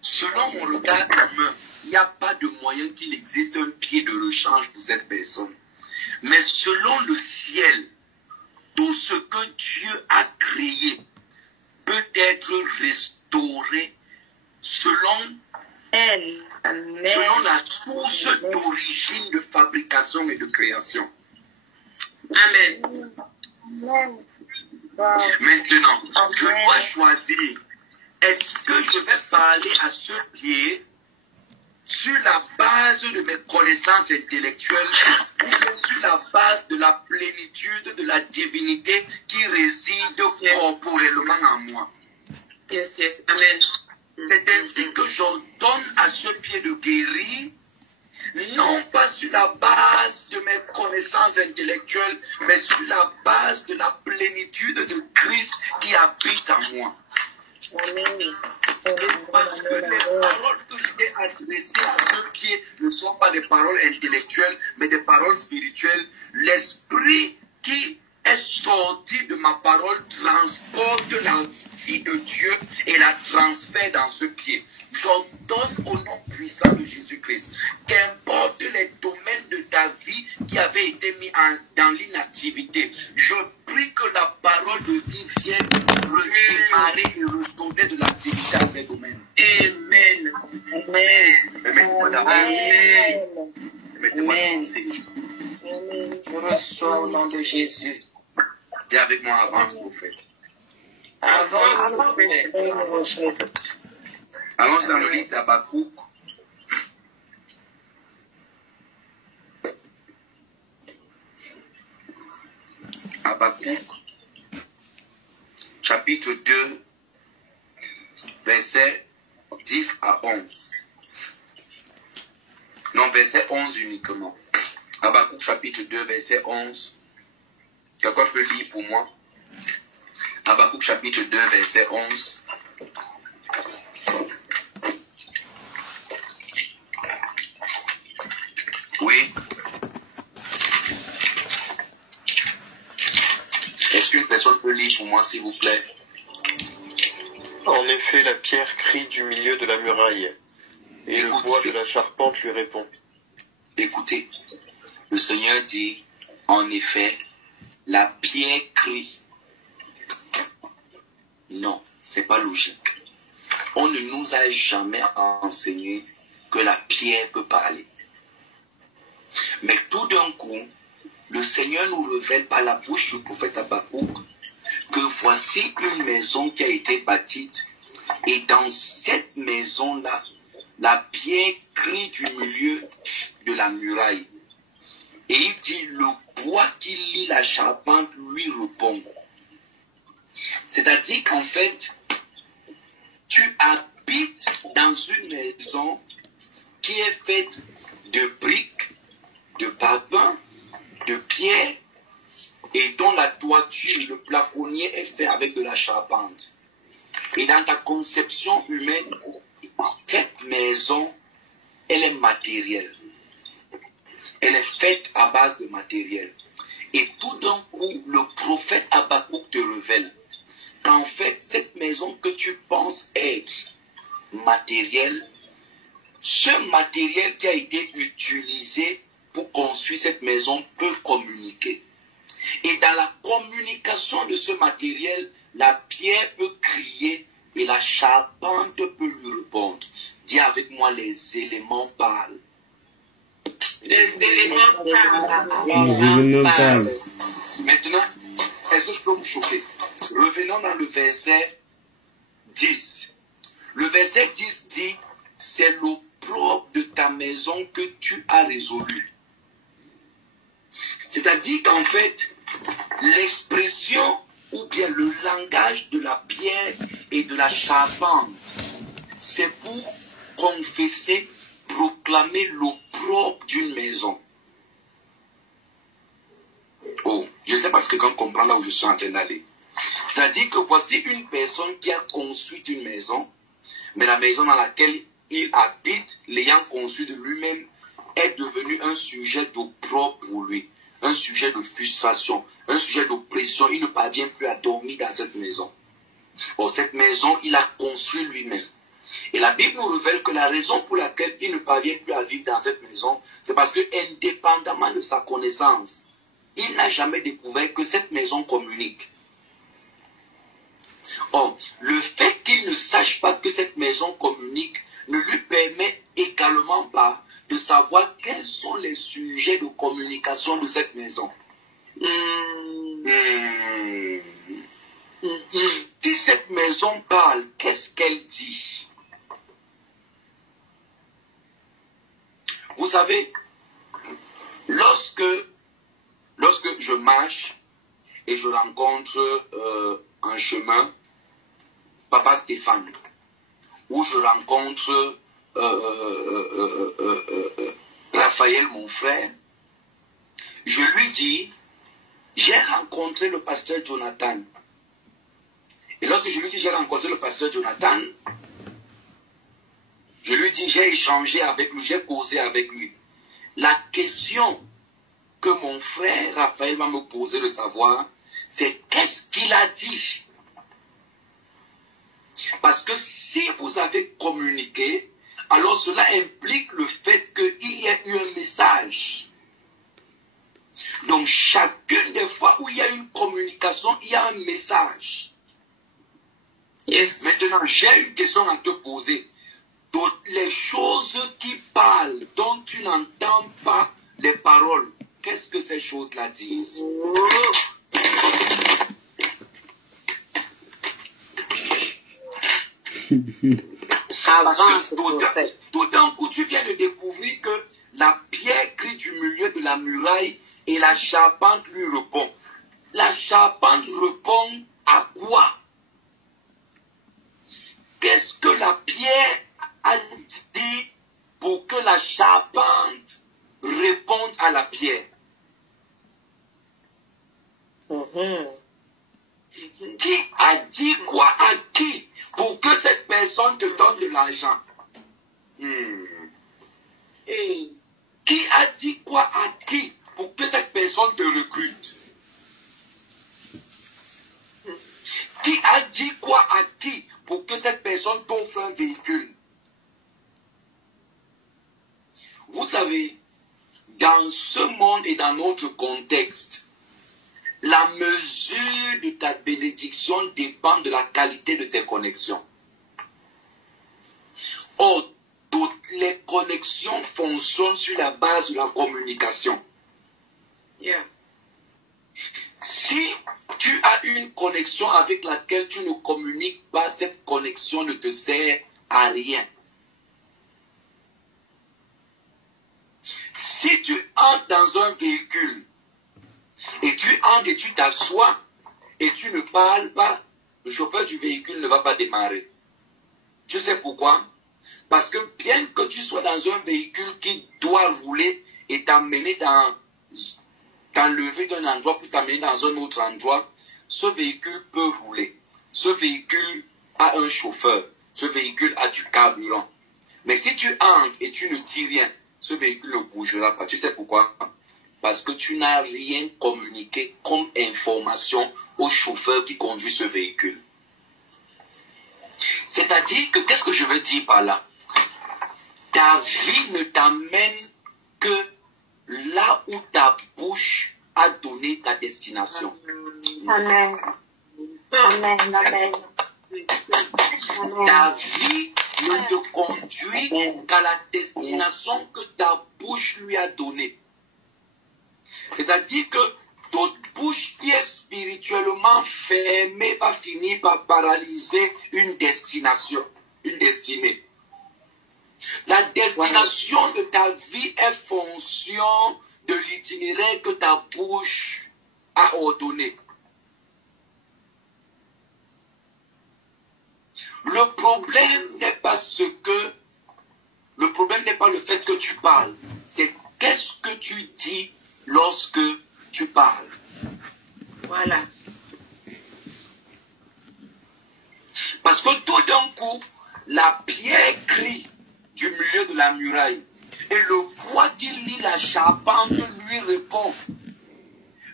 selon mon regard humain, il n'y a pas de moyen qu'il existe un pied de rechange pour cette personne. Mais selon le ciel, tout ce que Dieu a créé peut être restauré selon la source d'origine de fabrication et de création. Amen. Maintenant, je dois choisir. Est-ce que je vais parler à ce pied sur la base de mes connaissances intellectuelles ou sur la base de la plénitude de la divinité qui réside corporellement en moi? Yes, yes. Amen. C'est ainsi que j'ordonne à ce pied de guérir, non pas sur la base de mes connaissances intellectuelles, mais sur la base de la plénitude de Christ qui habite en moi. Et parce que les paroles que je t'ai adressées à ce pied ne sont pas des paroles intellectuelles, mais des paroles spirituelles, l'esprit qui est sorti de ma parole transporte la vie de Dieu et la transfère dans ce pied. J'ordonne au nom puissant de Jésus-Christ, qu'importe les domaines de ta vie qui avaient été mis dans l'inactivité, je prie que la parole de vie vienne redémarrer et retourner de l'activité à ces domaines. Amen. Mettez-moi Je reçois au nom de Jésus. Dis avec moi, avance, prophète. Avance. Allons dans le livre d'Habakkuk. Habakkuk, chapitre 2, versets 10 à 11. Non, verset 11 uniquement. Habakkuk, chapitre 2, verset 11. Quelqu'un peut lire pour moi? Habakkuk, chapitre 2, verset 11. Oui. Est-ce qu'une personne peut lire pour moi, s'il vous plaît? En effet, la pierre crie du milieu de la muraille, et le bois de la charpente lui répond. Écoutez, le Seigneur dit, en effet, la pierre crie. Non, c'est pas logique. On ne nous a jamais enseigné que la pierre peut parler. Mais tout d'un coup, le Seigneur nous révèle par la bouche du prophète Habakkuk que voici une maison qui a été bâtie et dans cette maison-là, la pierre crie du milieu de la muraille. Et il dit, le bois qui lie la charpente lui répond. C'est-à-dire qu'en fait, tu habites dans une maison qui est faite de briques, de parpaings, de pierre, et dont la toiture et le plafonnier est fait avec de la charpente. Et dans ta conception humaine, cette maison, elle est matérielle. Elle est faite à base de matériel. Et tout d'un coup, le prophète Habakkuk te révèle qu'en fait, cette maison que tu penses être matérielle, ce matériel qui a été utilisé pour construire cette maison peut communiquer. Et dans la communication de ce matériel, la pierre peut crier et la charpente peut lui répondre. Dis avec moi, les éléments parlent. Les éléments parlent. Maintenant, est-ce que je peux vous choquer? Revenons dans le verset 10. Le verset 10 dit, c'est l'opprobre de ta maison que tu as résolu. C'est-à-dire qu'en fait, l'expression ou bien le langage de la pierre et de la charpente, c'est pour confesser, proclamer l'opprobre d'une maison. Oh, je ne sais pas si quelqu'un comprend là où je suis en train d'aller. C'est-à-dire que voici une personne qui a construit une maison, mais la maison dans laquelle il habite, l'ayant construit de lui-même, est devenue un sujet d'opprobre pour lui, un sujet de frustration, un sujet d'oppression. Il ne parvient plus à dormir dans cette maison. Or, cette maison, il a construit lui-même. Et la Bible nous révèle que la raison pour laquelle il ne parvient plus à vivre dans cette maison, c'est parce que, indépendamment de sa connaissance, il n'a jamais découvert que cette maison communique. Or, le fait qu'il ne sache pas que cette maison communique ne lui permet également pas de savoir quels sont les sujets de communication de cette maison. Si cette maison parle, qu'est-ce qu'elle dit? Vous savez, lorsque je marche et je rencontre en chemin Papa Stéphane, ou je rencontre Raphaël, mon frère, je lui dis, j'ai rencontré le pasteur Jonathan. Et lorsque je lui dis, j'ai rencontré le pasteur Jonathan, je lui dis, j'ai échangé avec lui, j'ai causé avec lui. La question que mon frère Raphaël va me poser de savoir, c'est qu'est-ce qu'il a dit? Parce que si vous avez communiqué, alors cela implique le fait qu'il y a eu un message. Donc chacune des fois où il y a une communication, il y a un message. Yes. Maintenant, j'ai une question à te poser. Toutes les choses qui parlent, dont tu n'entends pas les paroles, qu'est-ce que ces choses-là disent? Parce que tout d'un coup, tu viens de découvrir que la pierre crie du milieu de la muraille et la charpente lui répond. La charpente répond à quoi? Qu'est-ce que la pierre a dit pour que la charpente réponde à la pierre? Qui a dit quoi à qui pour que cette personne te donne de l'argent? Qui a dit quoi à qui pour que cette personne te recrute? Qui a dit quoi à qui pour que cette personne t'offre un véhicule? Vous savez, dans ce monde et dans notre contexte, la mesure de ta bénédiction dépend de la qualité de tes connexions. Or, toutes les connexions fonctionnent sur la base de la communication. Yeah. Si tu as une connexion avec laquelle tu ne communiques pas, cette connexion ne te sert à rien. Si tu entres dans un véhicule, et tu entres et tu t'assois, et tu ne parles pas, le chauffeur du véhicule ne va pas démarrer. Tu sais pourquoi? Parce que bien que tu sois dans un véhicule qui doit rouler et t'emmener t'enlever d'un endroit pour t'amener dans un autre endroit, ce véhicule peut rouler. Ce véhicule a un chauffeur. Ce véhicule a du carburant. Mais si tu entres et tu ne dis rien, ce véhicule ne bougera pas. Tu sais pourquoi? Parce que tu n'as rien communiqué comme information au chauffeur qui conduit ce véhicule. C'est-à-dire que, qu'est-ce que je veux dire par là? Ta vie ne t'amène que là où ta bouche a donné ta destination. Amen. Amen. Amen. Ta vie ne te conduit qu'à la destination que ta bouche lui a donnée. C'est-à-dire que toute bouche qui est spirituellement fermée va finir par paralyser une destination, une destinée. La destination de ta vie est fonction de l'itinéraire que ta bouche a ordonné. Le problème n'est pas le fait que tu parles. C'est qu'est-ce que tu dis lorsque tu parles. Voilà. Parce que tout d'un coup, la pierre crie du milieu de la muraille. Et le bois qui lie la charpente lui répond.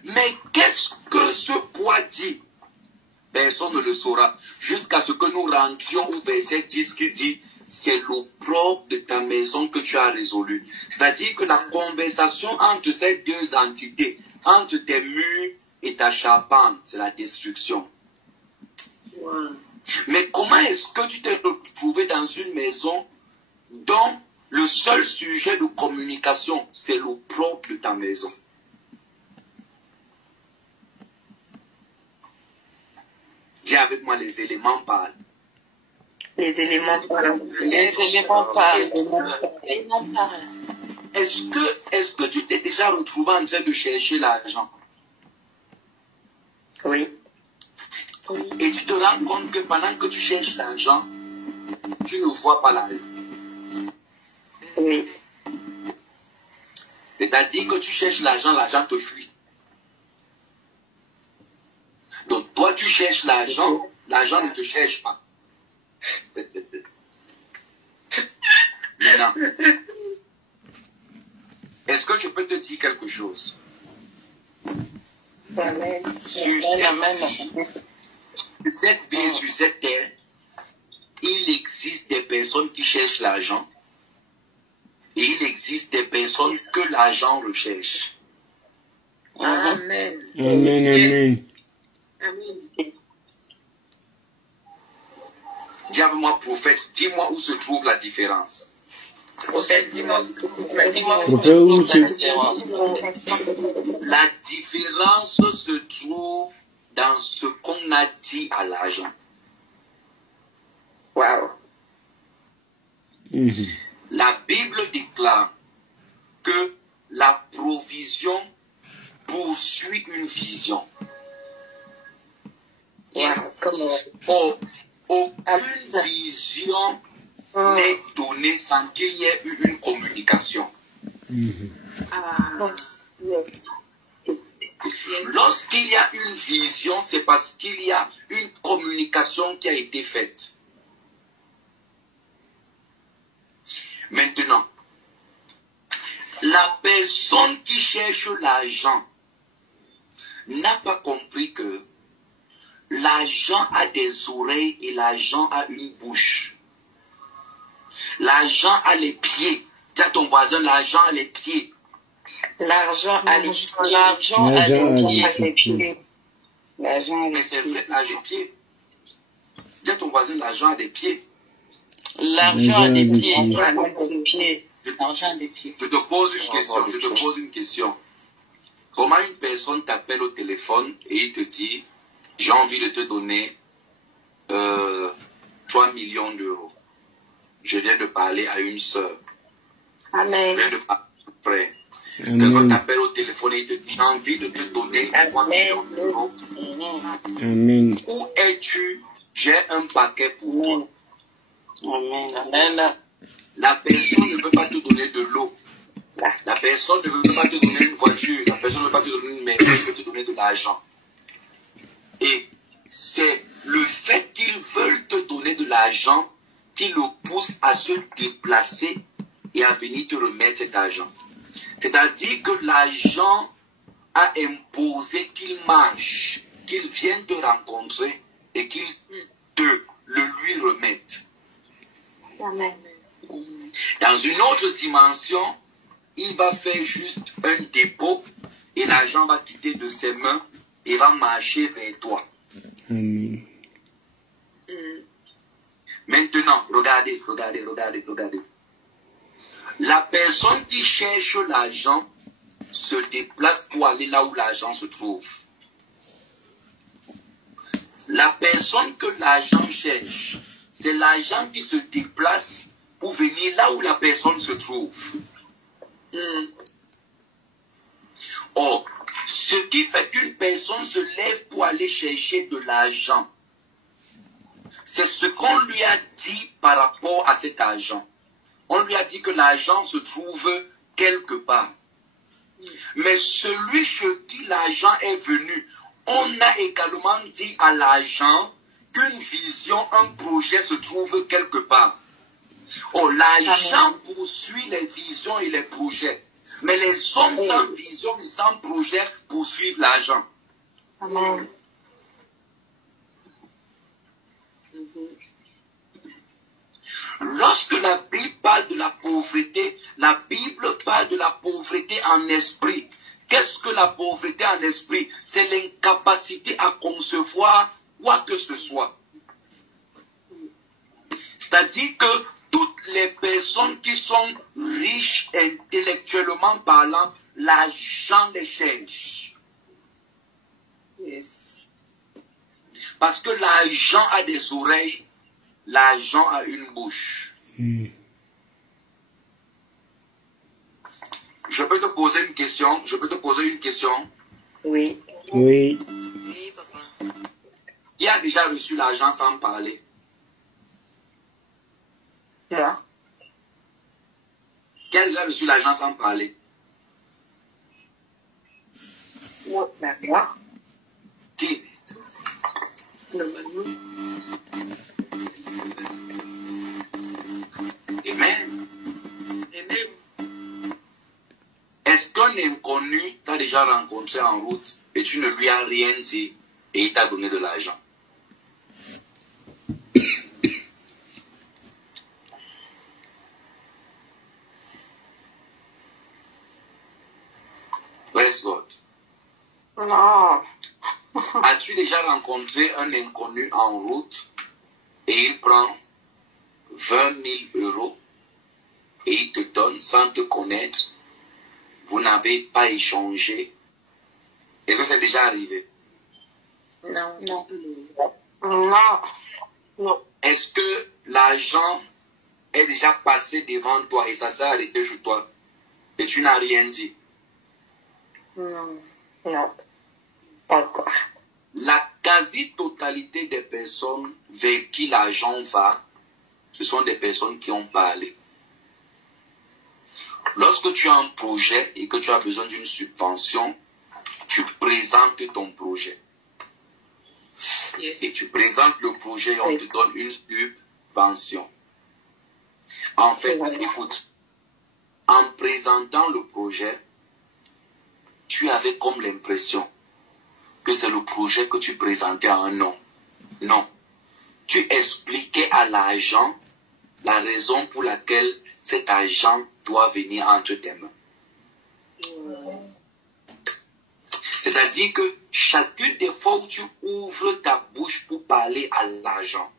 Mais qu'est-ce que ce bois dit? Personne ne le saura. Jusqu'à ce que nous rentrions au verset 10 qui dit, c'est l'opprobre de ta maison que tu as résolu. C'est-à-dire que la conversation entre ces deux entités, entre tes murs et ta charpente, c'est la destruction. Wow. Mais comment est-ce que tu t'es retrouvé dans une maison dont le seul sujet de communication, c'est l'opprobre de ta maison? Dis avec moi, les éléments parlent. Les éléments parlent. Les éléments parlent. Est-ce que tu t'es déjà retrouvé en train de chercher l'argent? Oui. Et tu te rends compte que pendant que tu cherches l'argent, tu ne vois pas l'argent. Oui. C'est-à-dire que tu cherches l'argent, l'argent te fuit. Donc toi tu cherches l'argent, l'argent ne te cherche pas. Maintenant, est-ce que je peux te dire quelque chose? Amen. Sur cette vie, sur cette terre, il existe des personnes qui cherchent l'argent et il existe des personnes que l'argent recherche. Amen. Amen, amen. Amen. Dis avec moi, prophète, dis-moi où se trouve la différence. Prophète, dis-moi Prophète, où se- la différence. La différence se trouve dans ce qu'on a dit à l'argent. Waouh. Mhm. La Bible déclare que la provision poursuit une vision. Yes. Or, aucune vision n'est donnée sans qu'il y ait eu une communication. Mhm. Ah. Yes. Lorsqu'il y a une vision, c'est parce qu'il y a une communication qui a été faite. Maintenant, la personne qui cherche l'argent n'a pas compris que l'argent a des oreilles et l'argent a une bouche. L'argent a les pieds. Dis à ton voisin, l'argent a les pieds. L'argent a les pieds. L'argent a L'argent les pieds. L'argent a Mais les c'est pieds. vrai, l'argent a des pieds. Dis à ton voisin, l'argent a des pieds. L'argent a des pieds. L'argent a des pieds. L'argent a des pieds. Je te pose une question. Comment une personne t'appelle au téléphone et il te dit, j'ai envie de te donner 3 millions d'euros. Je viens de parler à une sœur. Je Amen. viens de parler à un frère. Quelqu'un Amen. t'appelle au téléphone et il te dit, j'ai envie de te donner 3 millions d'euros. Amen. Où es-tu? J'ai un paquet pour toi. Amen. Amen. La personne ne veut pas te donner de l'eau. La personne ne veut pas te donner une voiture. La personne ne veut pas te donner une maison. Elle veut te donner de l'argent. Et c'est le fait qu'ils veulent te donner de l'argent qui le pousse à se déplacer et à venir te remettre cet argent. C'est-à-dire que l'argent a imposé qu'il marche, qu'il vienne te rencontrer et qu'il te le lui remette. Amen. Dans une autre dimension, il va faire juste un dépôt et l'argent va quitter de ses mains et va marcher vers toi. Amen. Maintenant, regardez. La personne qui cherche l'argent se déplace pour aller là où l'argent se trouve. La personne que l'argent cherche, c'est l'argent qui se déplace pour venir là où la personne se trouve. Or, ce qui fait qu'une personne se lève pour aller chercher de l'argent, c'est ce qu'on lui a dit par rapport à cet argent. On lui a dit que l'argent se trouve quelque part. Mais celui chez qui l'argent est venu, on a également dit à l'argent qu'une vision, un projet se trouve quelque part. Oh, l'argent poursuit les visions et les projets. Mais les hommes sans vision et sans projet poursuivent l'argent. Amen. Lorsque la Bible parle de la pauvreté parle de la pauvreté en esprit. Qu'est-ce que la pauvreté en esprit? C'est l'incapacité à concevoir quoi que ce soit. C'est-à-dire que toutes les personnes qui sont riches intellectuellement parlant, l'argent les cherche. Yes. Parce que l'argent a des oreilles, l'argent a une bouche. Je peux te poser une question? Oui. Oui. Oui, papa. Qui a déjà reçu l'argent sans parler? Là. Qui a déjà reçu l'argent sans parler? Moi. Moi. Qui? Normalement. Amen. Amen. Est-ce qu'un inconnu t'a déjà rencontré en route et tu ne lui as rien dit et il t'a donné de l'argent? Praise God. Non. As-tu déjà rencontré un inconnu en route et il prend 20 000 euros et il te donne sans te connaître? Vous n'avez pas échangé. Et que c'est déjà arrivé. Non. Non. Non. Non. Est-ce que l'argent est déjà passé devant toi et ça s'est arrêté chez toi et tu n'as rien dit? Non. Non. Pas encore. La quasi-totalité des personnes vers qui l'argent va, ce sont des personnes qui ont parlé. Lorsque tu as un projet et que tu as besoin d'une subvention, tu présentes ton projet. Yes. Et tu présentes le projet et on te donne une subvention. En fait, écoute, en présentant le projet, tu avais comme l'impression que c'est le projet que tu présentais à un homme. Non. Tu expliquais à l'agent la raison pour laquelle cet agent doit venir entre tes mains. C'est-à-dire que chacune des fois où tu ouvres ta bouche pour parler à l'agent,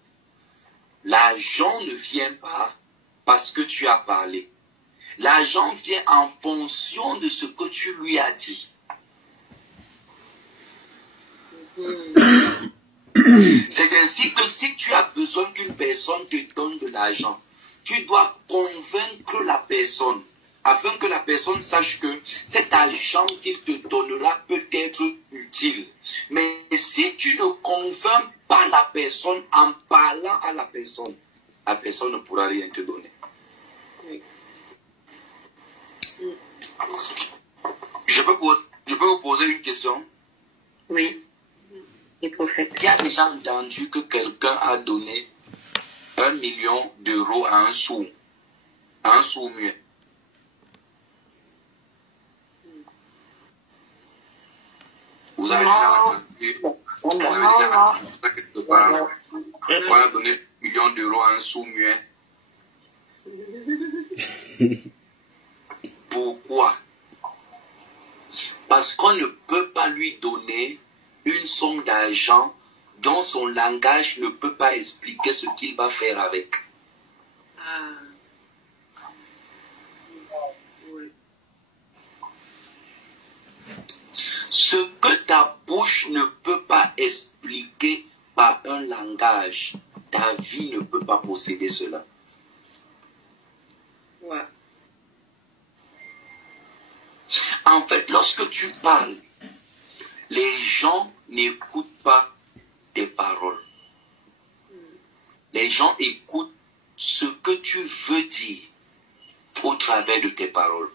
l'agent ne vient pas parce que tu as parlé. L'agent vient en fonction de ce que tu lui as dit. C'est ainsi que si tu as besoin qu'une personne te donne de l'argent, tu dois convaincre la personne afin que la personne sache que cet argent qu'il te donnera peut être utile. Mais si tu ne convaincs pas la personne en parlant à la personne ne pourra rien te donner. Oui. Je peux vous poser une question? Oui. Les prophètes. Qui a déjà entendu que quelqu'un a donné 1 million d'euros à un sourd muet? Vous avez déjà entendu ça quelque part? On a donné 1 million d'euros à un sourd muet. Pourquoi? Parce qu'on ne peut pas lui donner une somme d'argent dont son langage ne peut pas expliquer ce qu'il va faire avec. Ah. Oui. Ce que ta bouche ne peut pas expliquer par un langage, ta vie ne peut pas posséder cela. Ouais. En fait, lorsque tu parles, les gens n'écoutent pas tes paroles. les gens écoutent ce que tu veux dire au travers de tes paroles.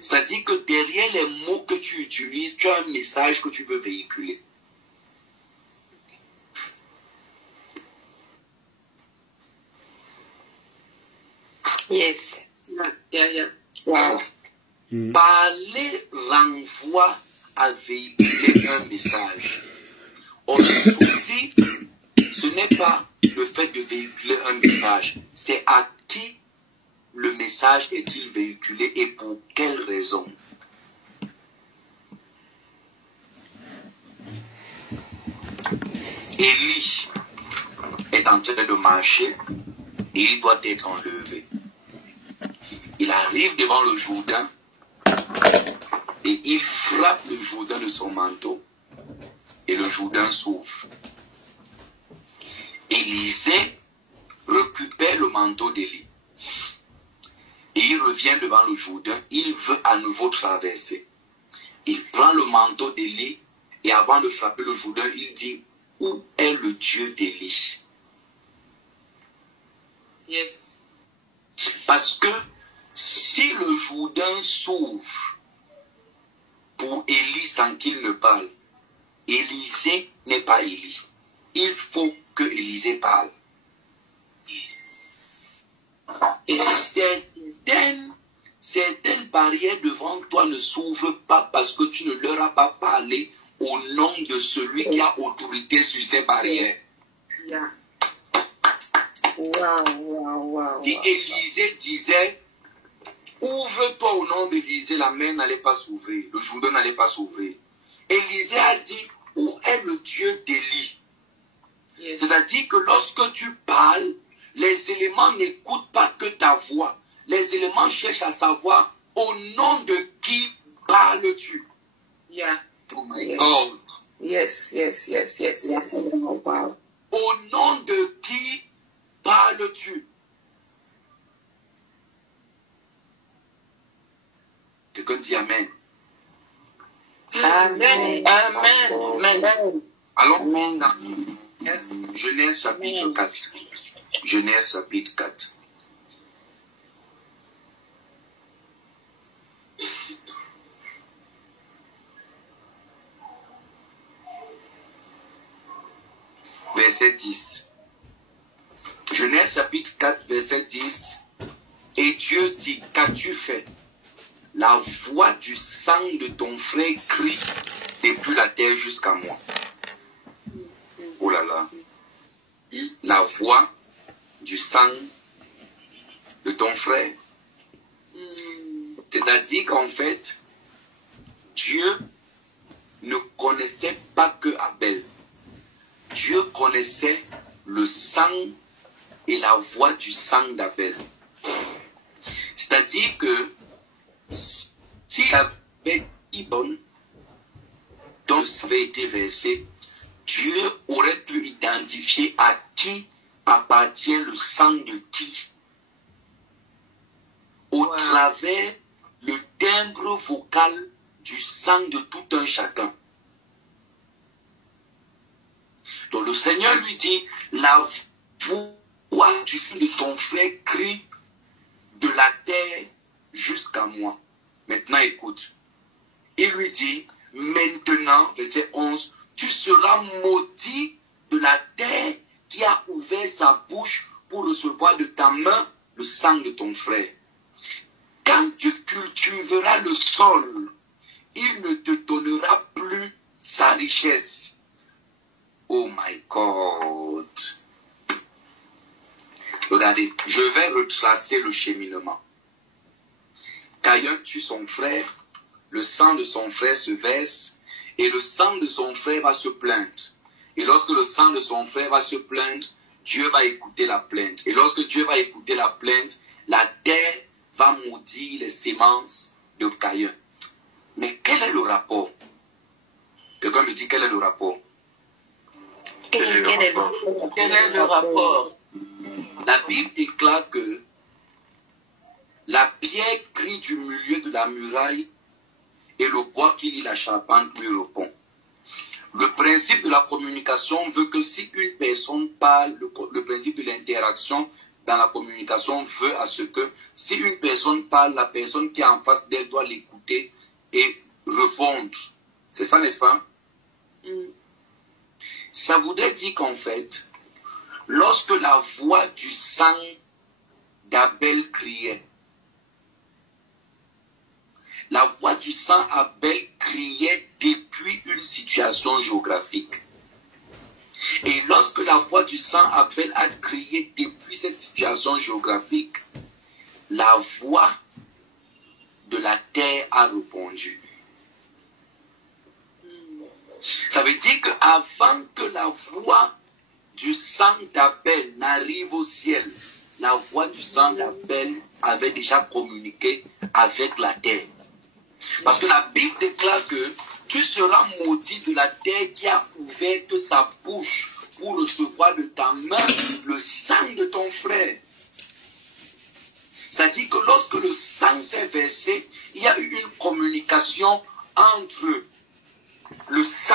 C'est-à-dire que derrière les mots que tu utilises, tu as un message que tu veux véhiculer. Yes. Yeah. Wow. Parler renvoie à véhiculer un message. Or, le souci, ce n'est pas le fait de véhiculer un message, c'est à qui le message est-il véhiculé et pour quelle raison. Élie est en train de marcher et il doit être enlevé. Il arrive devant le Jourdain et il frappe le Jourdain de son manteau et le Jourdain s'ouvre. Élisée récupère le manteau d'Élie et il revient devant le Jourdain. Il veut à nouveau traverser. Il prend le manteau d'Élie et avant de frapper le Jourdain, il dit: où est le Dieu d'Élie? Yes. Parce que si le Jourdain s'ouvre pour Élie sans qu'il ne parle, Élisée n'est pas Élie. Il faut que Élisée parle. Yes. Et certaines barrières devant toi ne s'ouvrent pas parce que tu ne leur as pas parlé au nom de celui qui a autorité sur ces barrières. Yeah. Wow. Si Élisée disait: ouvre-toi au nom d'Élisée, la mer n'allait pas s'ouvrir, le Jourdain n'allait pas s'ouvrir. Élisée a dit: où est le Dieu d'Élie? Yes. C'est-à-dire que lorsque tu parles, les éléments n'écoutent pas que ta voix. Les éléments cherchent à savoir au nom de qui parles-tu. Yeah. Oh my God. Yes. Wow. Au nom de qui parles-tu? Quelqu'un dit Amen. Amen. Allons-y dans Genèse chapitre 4. Genèse chapitre 4. Verset 10. Genèse chapitre 4, verset 10. Et Dieu dit: qu'as-tu fait? La voix du sang de ton frère crie depuis la terre jusqu'à moi. Oh là là. La voix du sang de ton frère. C'est-à-dire qu'en fait, Dieu ne connaissait pas que Abel. Dieu connaissait le sang et la voix du sang d'Abel. C'est-à-dire que s'il avait été bon, dont ça avait été versé, Dieu aurait pu identifier à qui appartient le sang de qui. Au travers le timbre vocal du sang de tout un chacun. Donc le Seigneur lui dit: la voix du sang de ton frère crie de la terre jusqu'à moi. Maintenant écoute. Il lui dit: maintenant, verset 11, tu seras maudit de la terre qui a ouvert sa bouche pour recevoir de ta main le sang de ton frère. Quand tu cultiveras le sol, il ne te donnera plus sa richesse. Oh my God. Regardez, je vais retracer le cheminement. Caïn tue son frère, le sang de son frère se verse, et le sang de son frère va se plaindre. Et lorsque le sang de son frère va se plaindre, Dieu va écouter la plainte. Et lorsque Dieu va écouter la plainte, la terre va maudire les semences de Caïn. Mais quel est le rapport? Quelqu'un me dit quel est le rapport? Quel est le rapport? La Bible déclare que la pierre crie du milieu de la muraille et le bois qui lie la charpente lui répond. Le principe de la communication veut que si une personne parle, le principe de l'interaction dans la communication veut à ce que si une personne parle, la personne qui est en face d'elle doit l'écouter et répondre. C'est ça, n'est-ce pas? Ça voudrait dire qu'en fait, lorsque la voix du sang d'Abel criait, la voix du sang Abel criait depuis une situation géographique. Et lorsque la voix du sang Abel a crié depuis cette situation géographique, la voix de la terre a répondu. Ça veut dire qu'avant que la voix du sang d'Abel n'arrive au ciel, la voix du sang d'Abel avait déjà communiqué avec la terre. Parce que la Bible déclare que tu seras maudit de la terre qui a ouvert sa bouche pour recevoir de ta main le sang de ton frère. C'est-à-dire que lorsque le sang s'est versé, il y a eu une communication entre le sang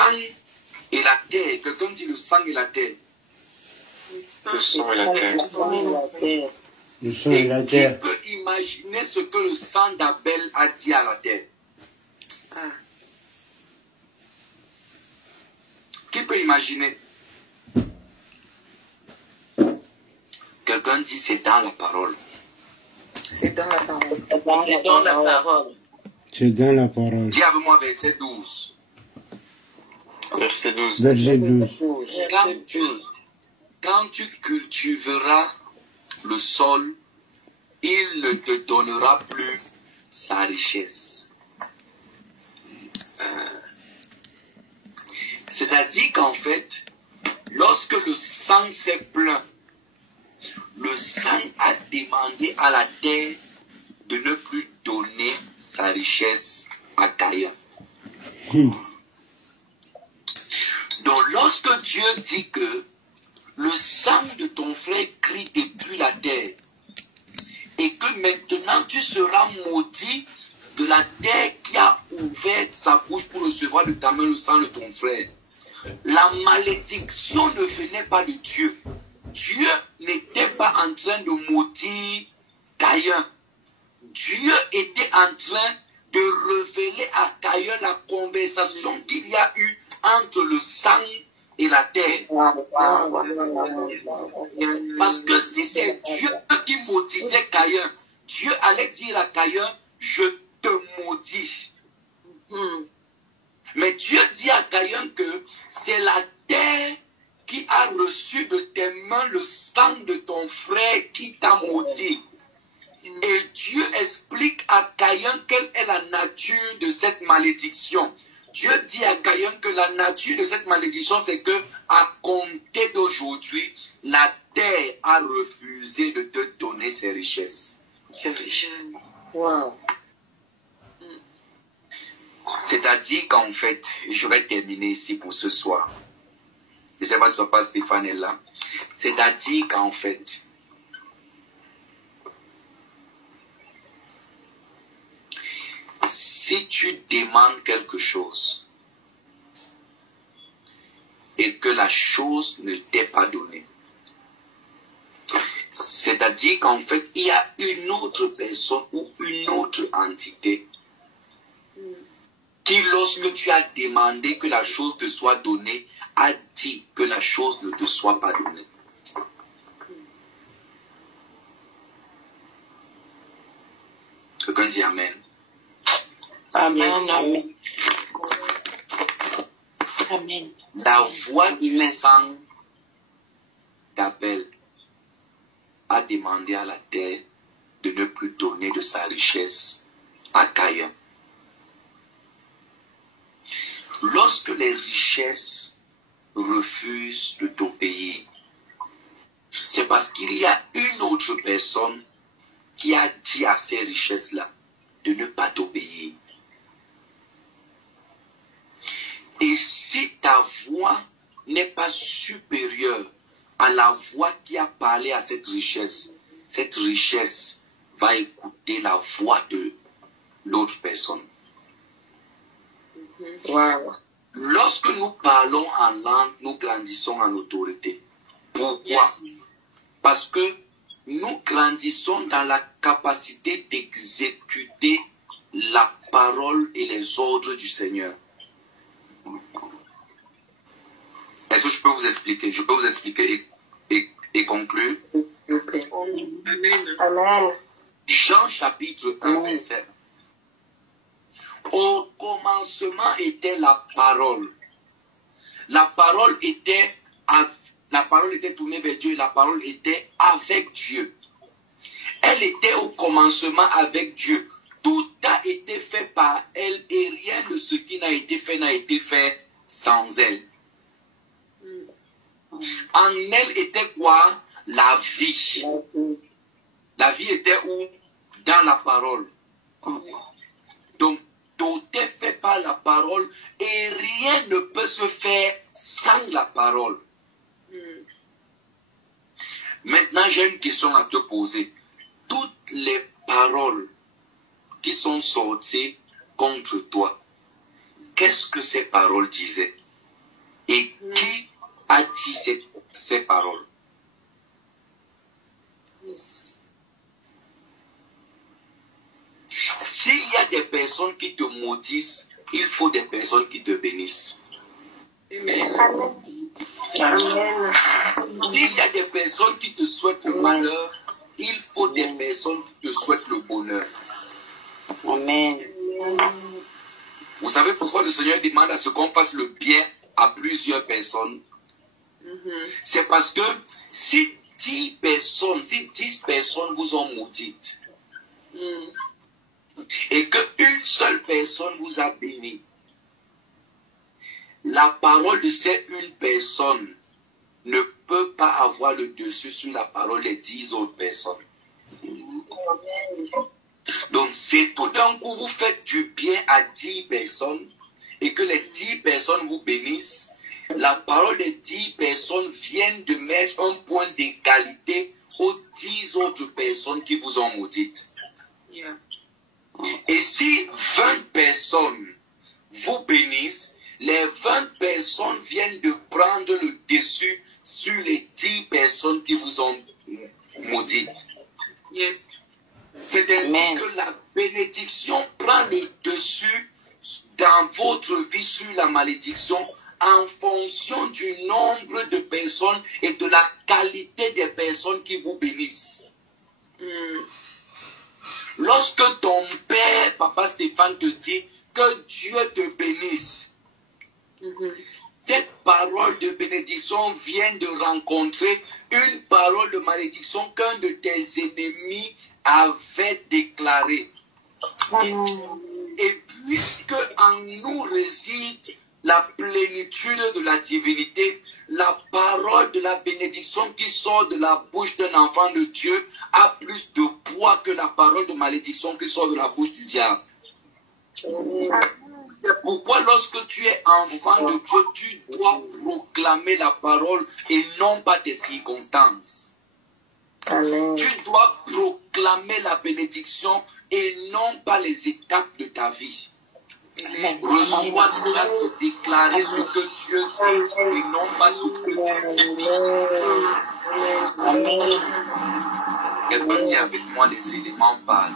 et la terre. Quelqu'un dit le sang et la terre. Le sang et la terre. Le sang et la terre. Qui peut imaginer ce que le sang d'Abel a dit à la terre? Qui peut imaginer? Quelqu'un dit c'est dans la parole. C'est dans la parole. C'est dans la parole. C'est dans la parole. Dis avec moi verset 12. Verset 12. Verset 12. Quand tu cultiveras le sol, il ne te donnera plus sa richesse. C'est-à-dire qu'en fait, lorsque le sang s'est plein, le sang a demandé à la terre de ne plus donner sa richesse à Caïn. Donc lorsque Dieu dit que le sang de ton frère crie depuis la terre et que maintenant tu seras maudit de la terre qui a ouvert sa bouche pour recevoir de ta main le sang de ton frère, la malédiction ne venait pas de Dieu. Dieu n'était pas en train de maudire Caïn. Dieu était en train de révéler à Caïn la conversation qu'il y a eu entre le sang et la terre. Parce que si c'est Dieu qui maudissait Caïn, Dieu allait dire à Caïn, je te maudis. Mais Dieu dit à Caïn que c'est la terre qui a reçu de tes mains le sang de ton frère qui t'a maudit. Et Dieu explique à Caïn quelle est la nature de cette malédiction. Dieu dit à Caïn que la nature de cette malédiction, c'est que à compter d'aujourd'hui, la terre a refusé de te donner ses richesses. Wow. C'est-à-dire qu'en fait, je vais terminer ici pour ce soir. Je ne sais pas si papa Stéphane est là. C'est-à-dire qu'en fait, si tu demandes quelque chose et que la chose ne t'est pas donnée, c'est-à-dire qu'en fait, il y a une autre personne ou une autre entité qui, lorsque tu as demandé que la chose te soit donnée, a dit que la chose ne te soit pas donnée. Quelqu'un dit Amen. Amen. Amen. Amen. La voix du sang d'Abel a demandé à la terre de ne plus donner de sa richesse à Caïn. Lorsque les richesses refusent de t'obéir, c'est parce qu'il y a une autre personne qui a dit à ces richesses-là de ne pas t'obéir. Et si ta voix n'est pas supérieure à la voix qui a parlé à cette richesse va écouter la voix de l'autre personne. Wow. Lorsque nous parlons en langue, nous grandissons en autorité. Pourquoi? Parce que nous grandissons dans la capacité d'exécuter la parole et les ordres du Seigneur. Est-ce que je peux vous expliquer? Je peux vous expliquer et conclure. Amen. Amen. Jean chapitre 1, verset. Au commencement était la parole. La parole était tournée vers Dieu et la parole était avec Dieu. Elle était au commencement avec Dieu. Tout a été fait par elle et rien de ce qui n'a été fait sans elle. En elle était quoi? La vie. La vie était où? Dans la parole. Donc, tout est fait par la parole et rien ne peut se faire sans la parole. Maintenant, j'ai une question à te poser. Toutes les paroles qui sont sorties contre toi, qu'est-ce que ces paroles disaient? Et qui a dit ces paroles? S'il y a des personnes qui te maudissent, il faut des personnes qui te bénissent. Amen. S'il y a des personnes qui te souhaitent le malheur, il faut des personnes qui te souhaitent le bonheur. Amen. Vous savez pourquoi le Seigneur demande à ce qu'on fasse le bien à plusieurs personnes? C'est parce que si 10 personnes vous ont maudite, et qu'une seule personne vous a béni, la parole de cette une personne ne peut pas avoir le dessus sur la parole des 10 autres personnes. Donc, si tout d'un coup vous faites du bien à 10 personnes et que les 10 personnes vous bénissent, la parole des 10 personnes vient de mettre un point d'égalité aux 10 autres personnes qui vous ont maudites. Et si 20 personnes vous bénissent, les 20 personnes viennent de prendre le dessus sur les 10 personnes qui vous ont maudites. C'est ainsi que la bénédiction prend le dessus dans votre vie sur la malédiction en fonction du nombre de personnes et de la qualité des personnes qui vous bénissent. Lorsque ton père, Papa Stéphane, te dit que Dieu te bénisse, cette parole de bénédiction vient de rencontrer une parole de malédiction qu'un de tes ennemis avait déclarée. Et puisque en nous réside la plénitude de la divinité, la parole de la bénédiction qui sort de la bouche d'un enfant de Dieu a plus de poids que la parole de malédiction qui sort de la bouche du diable. C'est pourquoi lorsque tu es enfant de Dieu, tu dois proclamer la parole et non pas tes circonstances. Tu dois proclamer la bénédiction et non pas les étapes de ta vie. Reçois la grâce de déclarer ce que Dieu dit et non pas ce que tu dis. Quelqu'un dit avec moi, les éléments parlent.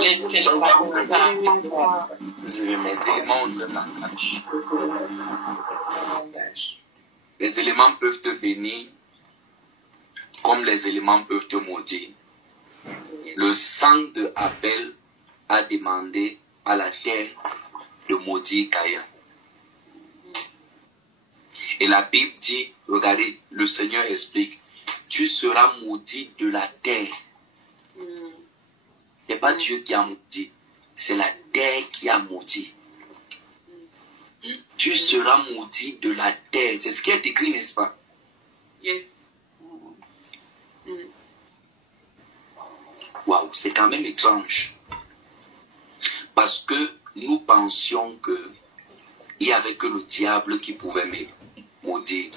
Les éléments ont un langage. Les éléments peuvent te bénir comme les éléments peuvent te maudire. Le sang de Abel a demandé à la terre de maudire Caïn. Et la Bible dit, regardez, le Seigneur explique, tu seras maudit de la terre. Ce n'est pas Dieu qui a maudit, c'est la terre qui a maudit. Tu seras maudit de la terre. C'est ce qui est écrit, n'est-ce pas? Waouh, c'est quand même étrange. Parce que nous pensions qu'il n'y avait que le diable qui pouvait maudire.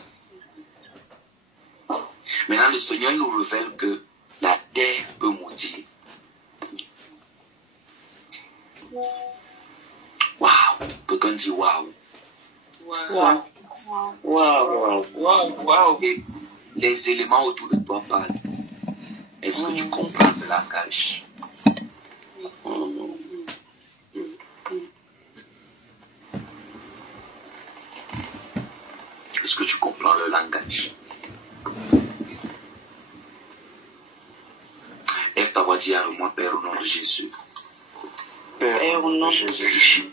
Maintenant, le Seigneur nous révèle que la terre peut maudire. Waouh, quelqu'un dit waouh. Wow. Wow. Wow. Et les éléments autour de toi parlent. Est-ce que tu comprends le langage? Est-ce que tu comprends le langage? Lève ta voix, dis à moi, Père, au nom de Jésus. Père, au nom de Jésus.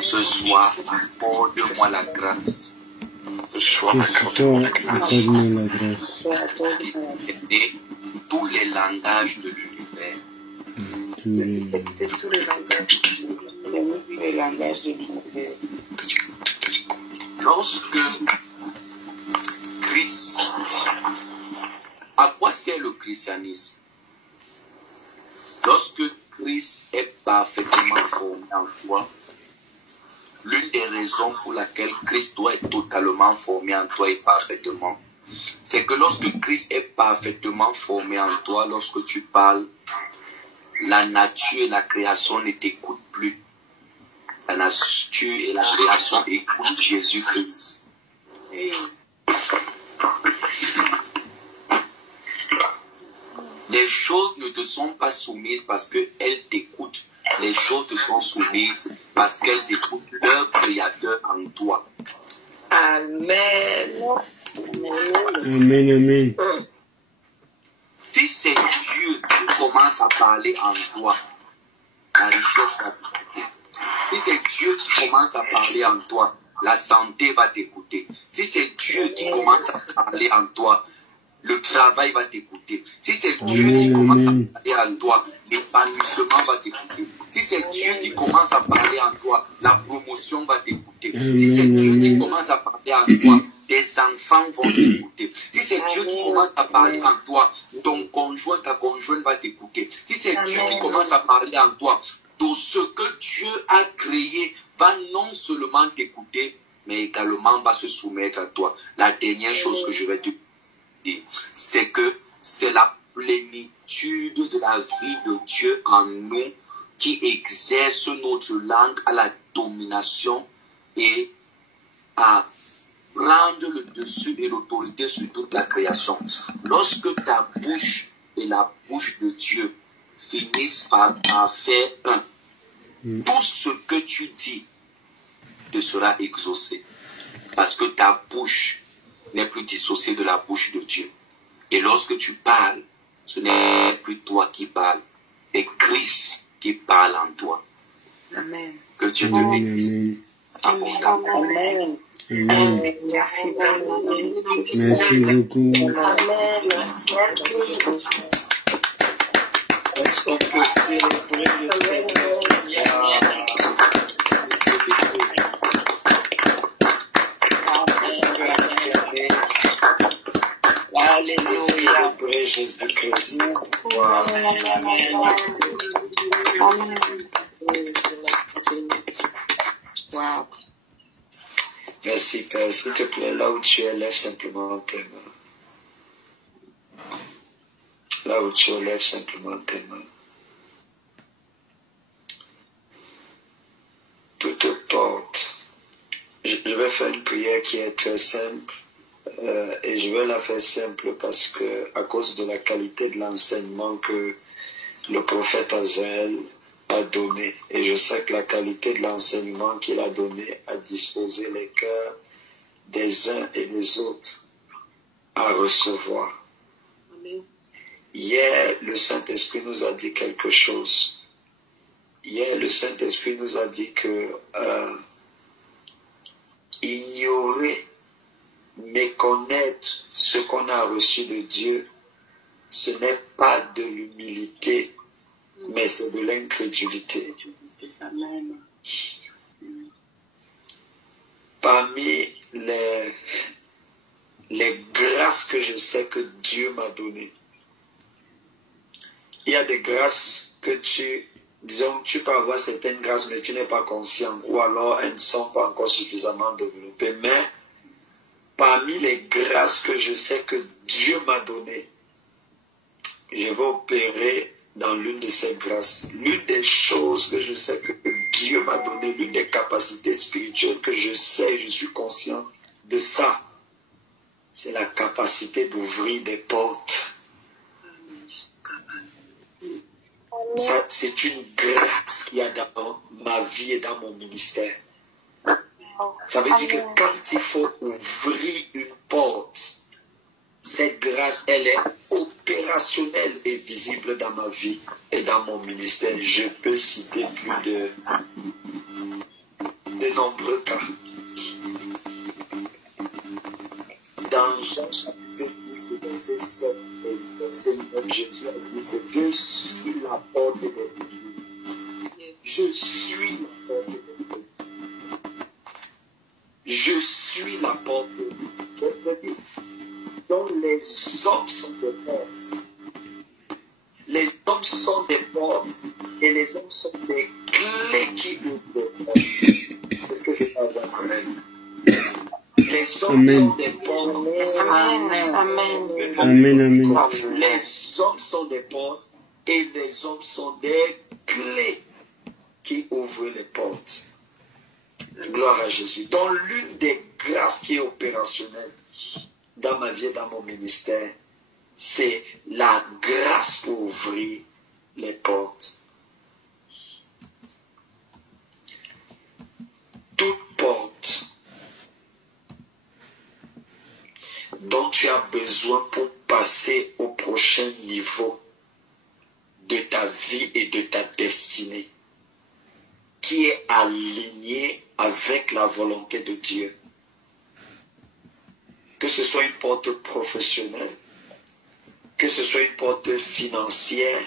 Ce soir, accorde-moi la grâce Que ce soit accorde-moi la grâce. d'aimer tous les langages de l'univers. Tous les Tous les langages de l'univers. Lorsque Christ, à quoi sert le christianisme? Lorsque Christ est parfaitement formé en toi, l'une des raisons pour laquelle Christ doit être totalement formé en toi et parfaitement, c'est que lorsque Christ est parfaitement formé en toi, lorsque tu parles, la nature et la création ne t'écoutent plus. La nature et la création écoutent Jésus-Christ. Les choses ne te sont pas soumises parce qu'elles t'écoutent. Les choses te sont soumises parce qu'elles écoutent leur Créateur en toi. Amen. Amen, amen. Si c'est Dieu qui commence à parler en toi, la richesse va t'écouter. Si c'est Dieu qui commence à parler en toi, la santé va t'écouter. Si c'est Dieu qui commence à parler en toi, le travail va t'écouter. Si c'est Dieu qui commence à parler en toi, l'épanouissement va t'écouter. Si c'est Dieu qui commence à parler en toi, la promotion va t'écouter. Si c'est Dieu qui commence à parler en toi, tes enfants vont t'écouter. Si c'est Dieu qui commence à parler en toi, ton conjoint, ta conjointe va t'écouter. Si c'est Dieu qui commence à parler en toi, tout ce que Dieu a créé va non seulement t'écouter, mais également va se soumettre à toi. La dernière chose que je vais te dire, c'est que c'est la plénitude de la vie de Dieu en nous qui exerce notre langue à la domination et à prendre le dessus et l'autorité sur toute la création. Lorsque ta bouche et la bouche de Dieu finissent par faire un, tout ce que tu dis te sera exaucé. Parce que ta bouche n'est plus dissociée de la bouche de Dieu. Et lorsque tu parles, ce n'est plus toi qui parles, c'est Christ qui parle en toi. Amen. Que Dieu te bénisse. Amen. Amen. Merci. Merci beaucoup. Est-ce qu'on peut célébrer le Seigneur? Alléluia. Célébrer Jésus-Christ. Wow. Merci Père. S'il te plaît, là où tu es, lève simplement tes mains. Là où tu es, lève simplement tes mains. Toute porte. Je vais faire une prière qui est très simple. Et je vais la faire simple parce que, à cause de la qualité de l'enseignement que le prophète Azaël a donné, et je sais que la qualité de l'enseignement qu'il a donné a disposé les cœurs des uns et des autres à recevoir. Hier, le Saint-Esprit nous a dit quelque chose. Hier, le Saint-Esprit nous a dit que ignorer, méconnaître ce qu'on a reçu de Dieu, ce n'est pas de l'humilité, mais c'est de l'incrédulité. Parmi les grâces que je sais que Dieu m'a données, il y a des grâces que tu peux avoir certaines grâces, mais tu n'es pas conscient, ou alors elles ne sont pas encore suffisamment développées. Mais parmi les grâces que je sais que Dieu m'a données, je vais opérer dans l'une de ces grâces. L'une des choses que je sais que Dieu m'a donné l'une des capacités spirituelles que je sais, je suis conscient de ça. C'est la capacité d'ouvrir des portes. Ça, c'est une grâce qu'il y a dans ma vie et dans mon ministère. Ça veut dire que quand il faut ouvrir une porte, cette grâce, elle est opérationnelle et visible dans ma vie et dans mon ministère. Je peux citer plus de nombreux cas. Dans Jean chapitre 10, verset 7 et verset 9, Jésus a dit que je suis la porte des vies. Je suis la porte des vies. Je suis la porte des vies. Donc les hommes sont des portes. Les hommes sont des portes et les hommes sont des clés qui ouvrent les portes. Est-ce que je peux avoir un amen? Les hommes sont des portes. Amen. Amen. Amen, amen. Les hommes sont des portes et les hommes sont des clés qui ouvrent les portes. Gloire à Jésus. Donc l'une des grâces qui est opérationnelle dans ma vie et dans mon ministère, c'est la grâce pour ouvrir les portes. Toute porte dont tu as besoin pour passer au prochain niveau de ta vie et de ta destinée, qui est aligné avec la volonté de Dieu. Que ce soit une porte professionnelle, que ce soit une porte financière,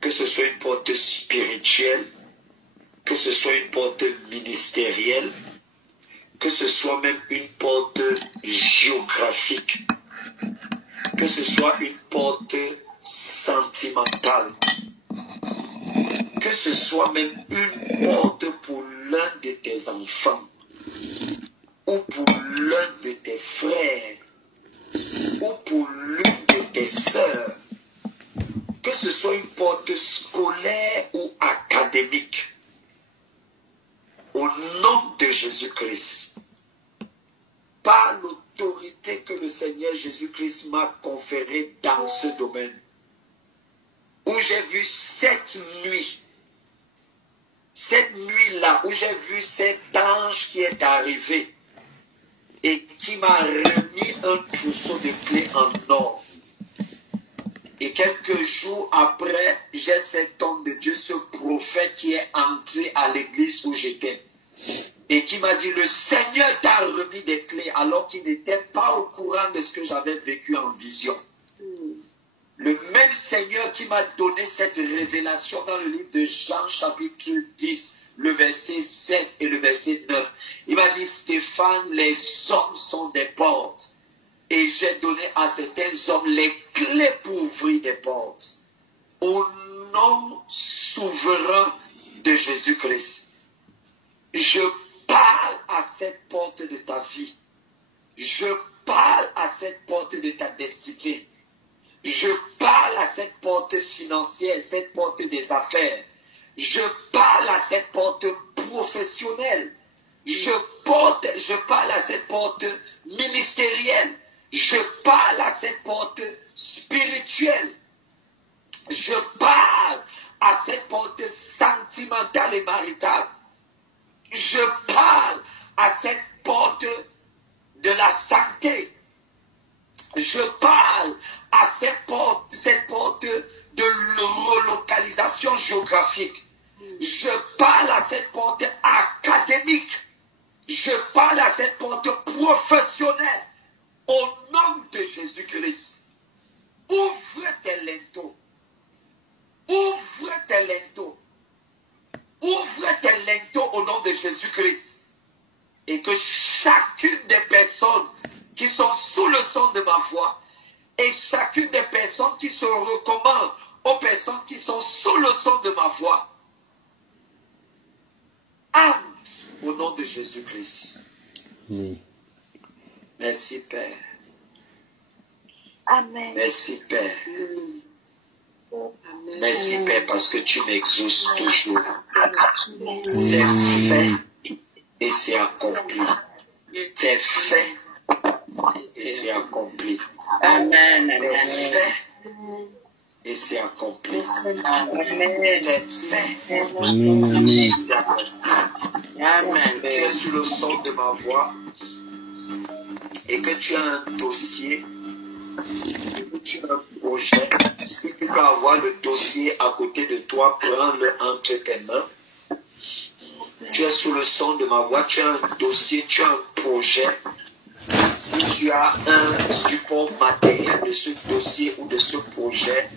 que ce soit une porte spirituelle, que ce soit une porte ministérielle, que ce soit même une porte géographique, que ce soit une porte sentimentale, que ce soit même une porte pour l'un de tes enfants, ou pour l'un de tes frères, ou pour l'une de tes sœurs, que ce soit une porte scolaire ou académique, au nom de Jésus-Christ, par l'autorité que le Seigneur Jésus-Christ m'a conférée dans ce domaine, où j'ai vu cette nuit-là, où j'ai vu cet ange qui est arrivé et qui m'a remis un trousseau de clés en or. Et quelques jours après, j'ai cet homme de Dieu, ce prophète qui est entré à l'église où j'étais. Et qui m'a dit, le Seigneur t'a remis des clés alors qu'il n'était pas au courant de ce que j'avais vécu en vision. Le même Seigneur qui m'a donné cette révélation dans le livre de Jean chapitre 10, le verset 7 et le verset 9. Il m'a dit, Stéphane, les hommes sont des portes. Et j'ai donné à certains hommes les clés pour ouvrir des portes. Au nom souverain de Jésus-Christ. Je parle à cette porte de ta vie. Je parle à cette porte de ta destinée. Je parle à cette porte financière, cette porte des affaires. Je parle à cette porte professionnelle. Je parle à cette porte ministérielle. Je parle à cette porte spirituelle. Je parle à cette porte sentimentale et maritale. Je parle à cette porte de la santé. Je parle à cette porte de relocalisation géographique. Je parle à cette porte académique. Je parle à cette porte professionnelle. Au nom de Jésus-Christ, ouvre tes linteaux. Ouvre tes linteaux. Ouvre tes linteaux au nom de Jésus-Christ. Et que chacune des personnes qui sont sous le son de ma voix et chacune des personnes qui se recommandent aux personnes qui sont sous le son de ma voix, entre au nom de Jésus-Christ. Oui. Merci Père. Amen. Merci Père. Amen. Merci Père parce que tu m'exauces toujours. C'est fait et c'est accompli. C'est fait et c'est accompli. Amen. C'est fait et c'est accompli. C'est fait. Amen. Amen. Tu es sur le son de ma voix et que tu as un dossier, que tu as un projet, si tu peux avoir le dossier à côté de toi, prends-le entre tes mains. Tu es sous le son de ma voix, tu as un dossier, tu as un projet. Si tu as un support matériel de ce dossier ou de ce projet,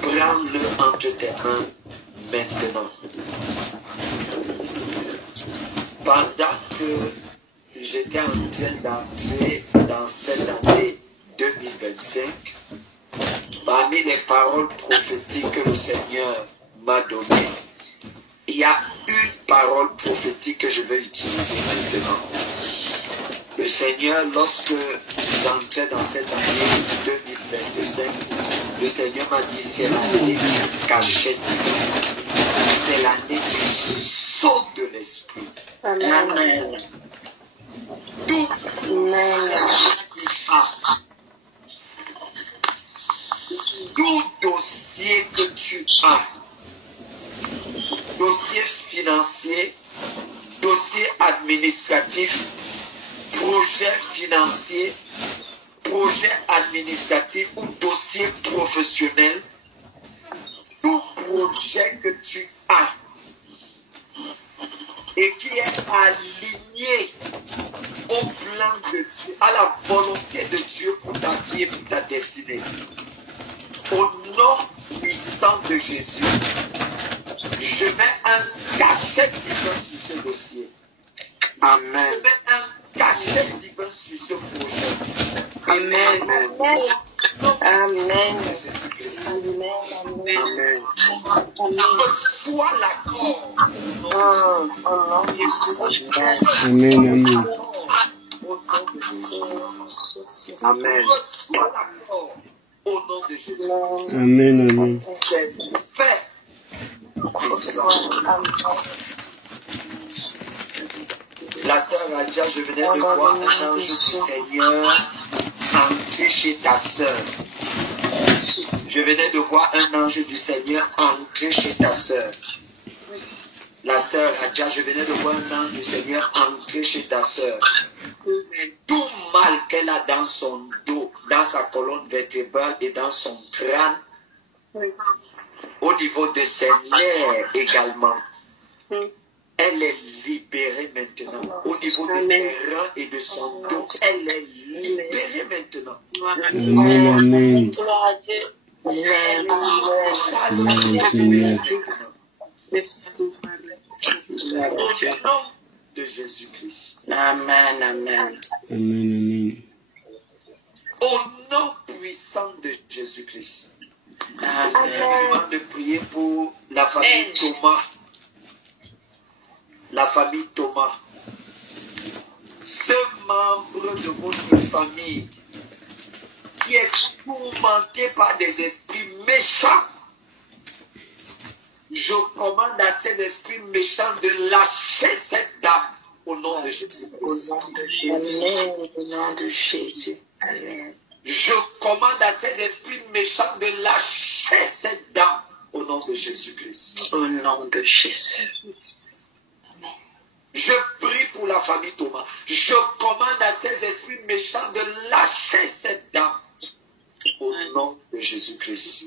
prends-le entre tes mains maintenant. Pendant que j'étais en train d'entrer dans cette année 2025, parmi les paroles prophétiques que le Seigneur m'a données, il y a une parole prophétique que je vais utiliser maintenant. Le Seigneur, lorsque j'entrais dans cette année 2025, le Seigneur m'a dit, c'est l'année du cachet divin. C'est l'année du saut de l'esprit. Amen. Tout dossier que tu as, dossier financier, dossier administratif, projet financier, projet administratif ou dossier professionnel, tout projet que tu as et qui est aligné au plan de Dieu, à la volonté de Dieu pour ta vie et pour ta destinée. Au nom puissant de Jésus, je mets un cachet divin sur ce dossier. Amen. Je mets un cachet divin sur ce projet. Amen. Amen. Reçois l'accord. Amen. Amen. Reçois l'accord au nom de Jésus. Amen. C'est fait. La sœur Radia, je venais de voir un ange du Seigneur entrer chez ta sœur. Je venais de voir un ange du Seigneur entrer chez ta sœur. La sœur Radia, je venais de voir un ange du Seigneur entrer chez ta sœur. Tout mal qu'elle a dans son dos, dans sa colonne vertébrale et dans son crâne, au niveau de ses nerfs également, elle est libérée maintenant. Au niveau de ses reins et de son dos, elle est libérée maintenant. Amen. Au nom de Jésus-Christ. Amen. Amen. Amen. Au nom puissant de Jésus-Christ. Je demande de prier pour la famille Thomas. La famille Thomas. Ce membre de votre famille qui est tourmenté par des esprits méchants. Je commande à ces esprits méchants de lâcher cette dame au nom de Jésus-Christ. Au nom de Jésus. Amen. Je commande à ces esprits méchants de lâcher cette dame au nom de Jésus-Christ. Au nom de Jésus. Je prie pour la famille Thomas. Je commande à ces esprits méchants de lâcher cette dame au nom de Jésus-Christ.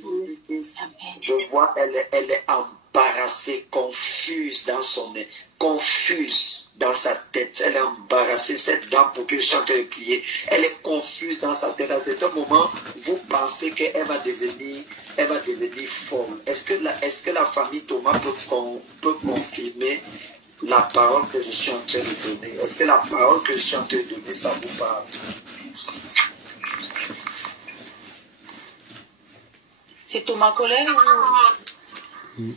Je vois, elle est embarrassée, confuse dans son nez, confuse dans sa tête. Elle est embarrassée, cette dame, pour que je chante et prier. Elle est confuse dans sa tête. À certain moment, vous pensez qu'elle va devenir folle. Est-ce que la famille Thomas peut confirmer la parole que je suis en train de donner? Est-ce que la parole que je suis en train de donner, ça vous parle? C'est Thomas Collet ou...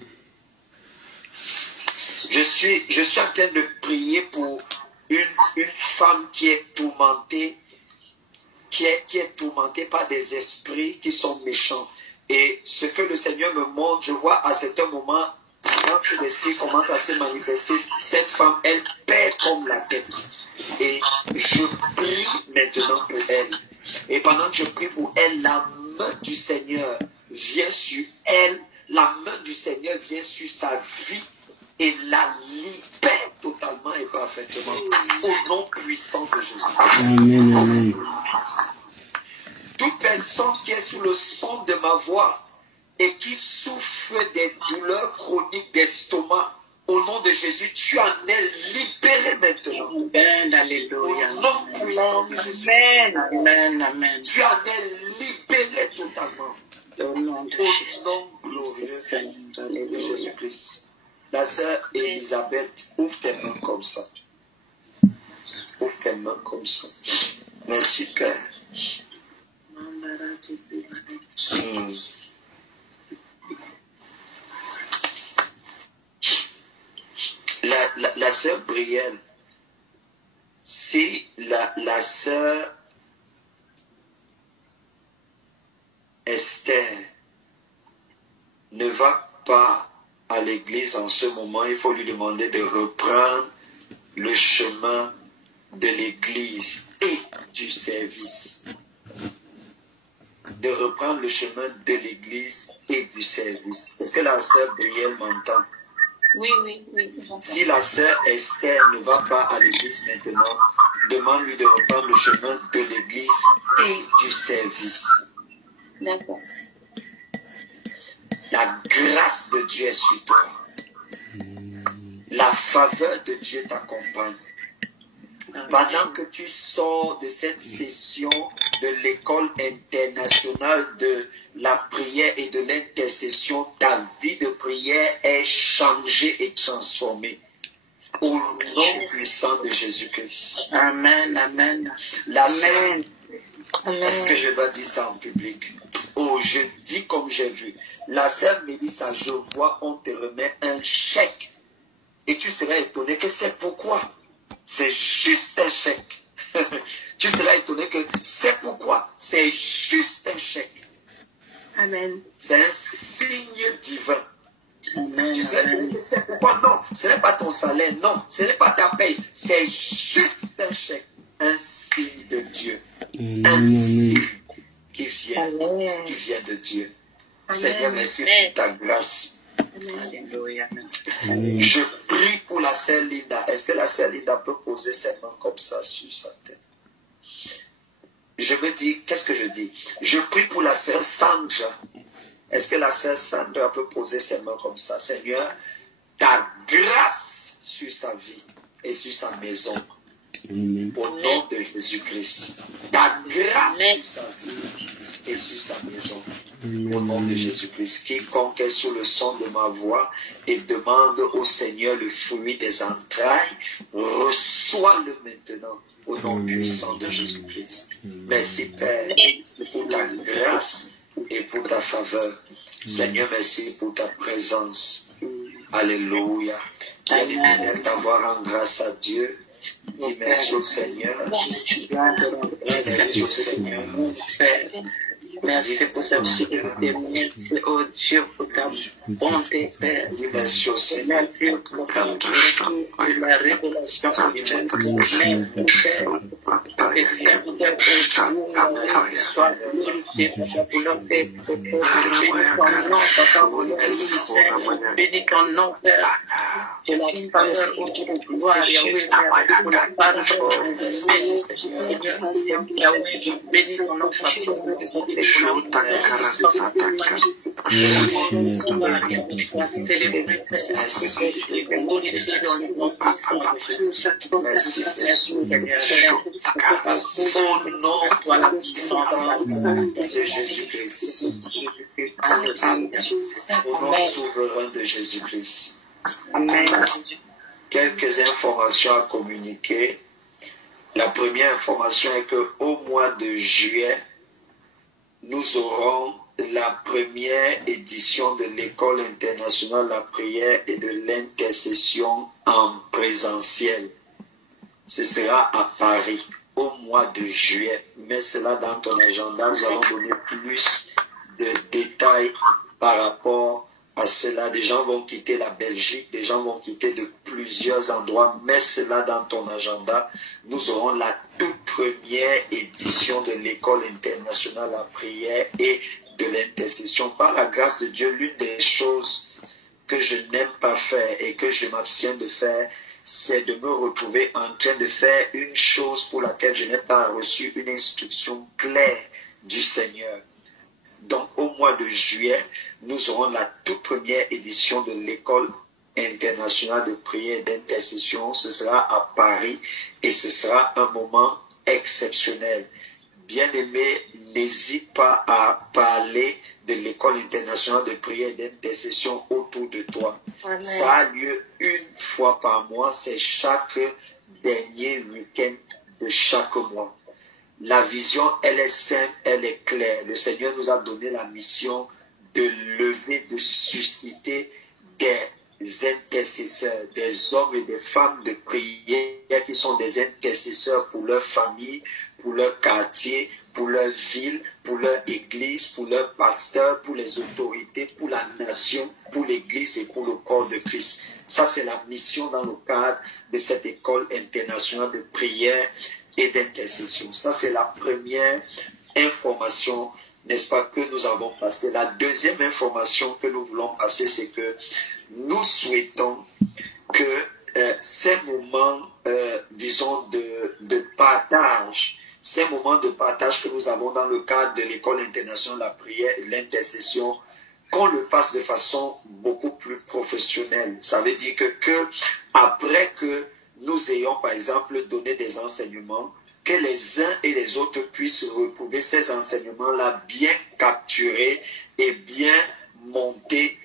Je suis en train de prier pour une femme qui est tourmentée, qui est tourmentée par des esprits qui sont méchants. Et ce que le Seigneur me montre, je vois à certains moments, Quand ce l'esprit commence à se manifester, cette femme, elle perd comme la tête. Et je prie maintenant pour elle. Et pendant que je prie pour elle, la main du Seigneur vient sur elle. La main du Seigneur vient sur sa vie et la libère totalement et parfaitement. Au nom puissant de Jésus. Amen, amen. Toute personne qui est sous le son de ma voix et qui souffre des douleurs chroniques d'estomac, au nom de Jésus, tu en es libéré maintenant. Amen, Au alléluia. nom puissant de Jésus. Amen, amen. Tu en es libéré totalement. Au nom de Au Jésus. nom glorieux Seigneur, de alléluia. Jésus-Christ. La sœur Elisabeth, ouvre tes mains comme ça. Ouvre tes mains comme ça. Merci Père. La sœur Brielle, si la sœur Esther ne va pas à l'église en ce moment, il faut lui demander de reprendre le chemin de l'église et du service. De reprendre le chemin de l'église et du service. Est-ce que la sœur Brielle m'entend? Oui, oui, oui. j'entends. Si la sœur Esther ne va pas à l'église maintenant, demande-lui de reprendre le chemin de l'église et du service. D'accord. La grâce de Dieu est sur toi. La faveur de Dieu t'accompagne. Pendant que tu sors de cette session de l'école internationale de la prière et de l'intercession, ta vie de prière est changée et transformée. Au nom puissant de Jésus-Christ. Amen, amen. La sœur, Amen. est-ce que je dois dire ça en public? Oh, je dis comme j'ai vu. La sœur Mélissa, je vois, on te remet un chèque. Et tu seras étonné que c'est pourquoi. C'est juste un chèque. Tu seras étonné que c'est pourquoi. C'est juste un chèque. Amen. C'est un signe divin. Amen, Tu seras étonné que c'est pourquoi. Non, ce n'est pas ton salaire. Non, ce n'est pas ta paye. C'est juste un chèque. Un signe de Dieu. Un Amen, signe amen. qui vient de Dieu. Amen. Seigneur, merci pour ta grâce. Alléluia. Merci. Amen. Je prie pour la sœur Linda. Est-ce que la sœur Linda peut poser ses mains comme ça sur sa tête? Je me dis, qu'est-ce que je dis? Je prie pour la sœur Sandra. Est-ce que la sœur Sandra peut poser ses mains comme ça? Seigneur, ta grâce sur sa vie et sur sa maison. Amen. Au nom de Jésus-Christ. Ta grâce sur sa vie et sur sa maison. Au nom de Jésus-Christ. Quiconque est sous le son de ma voix et demande au Seigneur le fruit des entrailles, reçois-le maintenant. Au nom puissant de Jésus-Christ. Merci Père pour ta grâce et pour ta faveur. Seigneur, merci pour ta présence. Alléluia. Viens d'avoir en grâce à Dieu. Dis merci au Seigneur. Merci. Merci au Seigneur. Merci pour ta fidélité. Merci, oh Dieu, pour ta bonté, Père. Dis merci au Seigneur. Merci pour ta la révélation humaine. Merci, Père. Et serviteur pour soit glorifié pour ta volonté. Bénis ton nom, Père. Que la faveur au pouvoir, Yahweh, merci pour la pardon. Merci, Seigneur. Yahweh, je bénis ton nom, Papa. Au nom de Jésus-Christ. Au nom souverain de Jésus-Christ. Quelques informations à communiquer. La première information est qu'au mois de juillet, nous aurons la première édition de l'école internationale de la prière et de l'intercession en présentiel. Ce sera à Paris au mois de juillet. Mets cela dans ton agenda. Nous allons donner plus de détails par rapport à cela. Des gens vont quitter la Belgique, des gens vont quitter de plusieurs endroits. Mets cela dans ton agenda. Nous aurons la toute première édition de l'école internationale à prière et de l'intercession. Par la grâce de Dieu, l'une des choses que je n'aime pas faire et que je m'abstiens de faire, c'est de me retrouver en train de faire une chose pour laquelle je n'ai pas reçu une instruction claire du Seigneur. Donc, au mois de juillet, nous aurons la toute première édition de l'école internationale de prière et d'intercession. Ce sera à Paris et ce sera un moment exceptionnel. Bien-aimé, n'hésite pas à parler de l'école internationale de prière et d'intercession autour de toi. Amen. Ça a lieu une fois par mois, c'est chaque dernier week-end de chaque mois. La vision, elle est simple, elle est claire. Le Seigneur nous a donné la mission de lever, de susciter des intercesseurs, des hommes et des femmes de prière qui sont des intercesseurs pour leur famille, pour leur quartier, pour leur ville, pour leur église, pour leur pasteur, pour les autorités, pour la nation, pour l'église et pour le corps de Christ. Ça, c'est la mission dans le cadre de cette école internationale de prière et d'intercession. Ça, c'est la première information, n'est-ce pas, que nous avons passée. La deuxième information que nous voulons passer, c'est que nous souhaitons que ces moments, disons, de partage, ces moments de partage que nous avons dans le cadre de l'école internationale de la prière et de l'intercession, qu'on le fasse de façon beaucoup plus professionnelle. Ça veut dire que après que nous ayons, par exemple, donné des enseignements, que les uns et les autres puissent retrouver ces enseignements-là bien capturés et bien montés,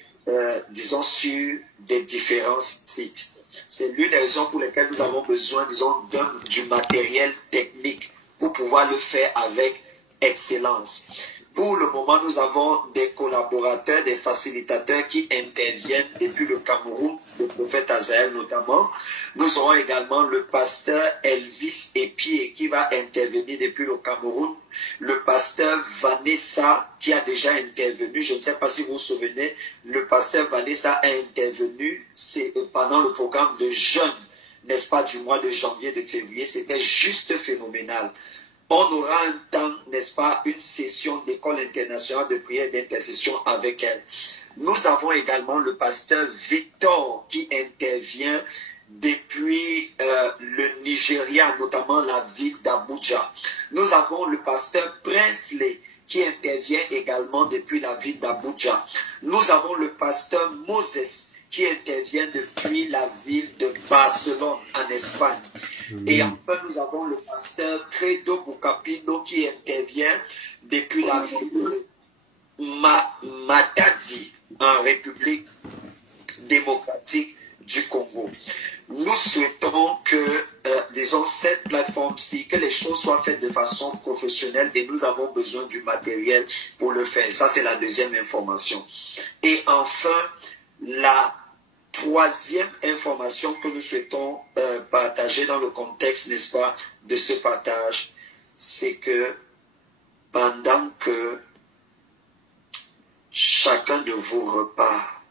disons, sur des différents sites. C'est l'une des raisons pour lesquelles nous avons besoin, disons, du matériel technique pour pouvoir le faire avec excellence. Pour le moment, nous avons des collaborateurs, des facilitateurs qui interviennent depuis le Cameroun, le prophète Azaël notamment. Nous aurons également le pasteur Elvis Epié qui va intervenir depuis le Cameroun. Le pasteur Vanessa qui a déjà intervenu, je ne sais pas si vous vous souvenez, le pasteur Vanessa a intervenu pendant le programme de jeûne, n'est-ce pas, du mois de janvier, de février. C'était juste phénoménal. On aura un temps, n'est-ce pas, une session d'école internationale de prière et d'intercession avec elle. Nous avons également le pasteur Victor qui intervient depuis le Nigeria, notamment la ville d'Abuja. Nous avons le pasteur Prinsley qui intervient également depuis la ville d'Abuja. Nous avons le pasteur Moses qui intervient depuis la ville de Barcelone, en Espagne. Et enfin, nous avons le pasteur Credo Bukapino qui intervient depuis la ville de Matadi, en République démocratique du Congo. Nous souhaitons que, disons, cette plateforme-ci, que les choses soient faites de façon professionnelle et nous avons besoin du matériel pour le faire. Ça, c'est la deuxième information. Et enfin, la troisième information que nous souhaitons partager dans le contexte, n'est-ce pas, de ce partage, c'est que pendant que chacun de vous repart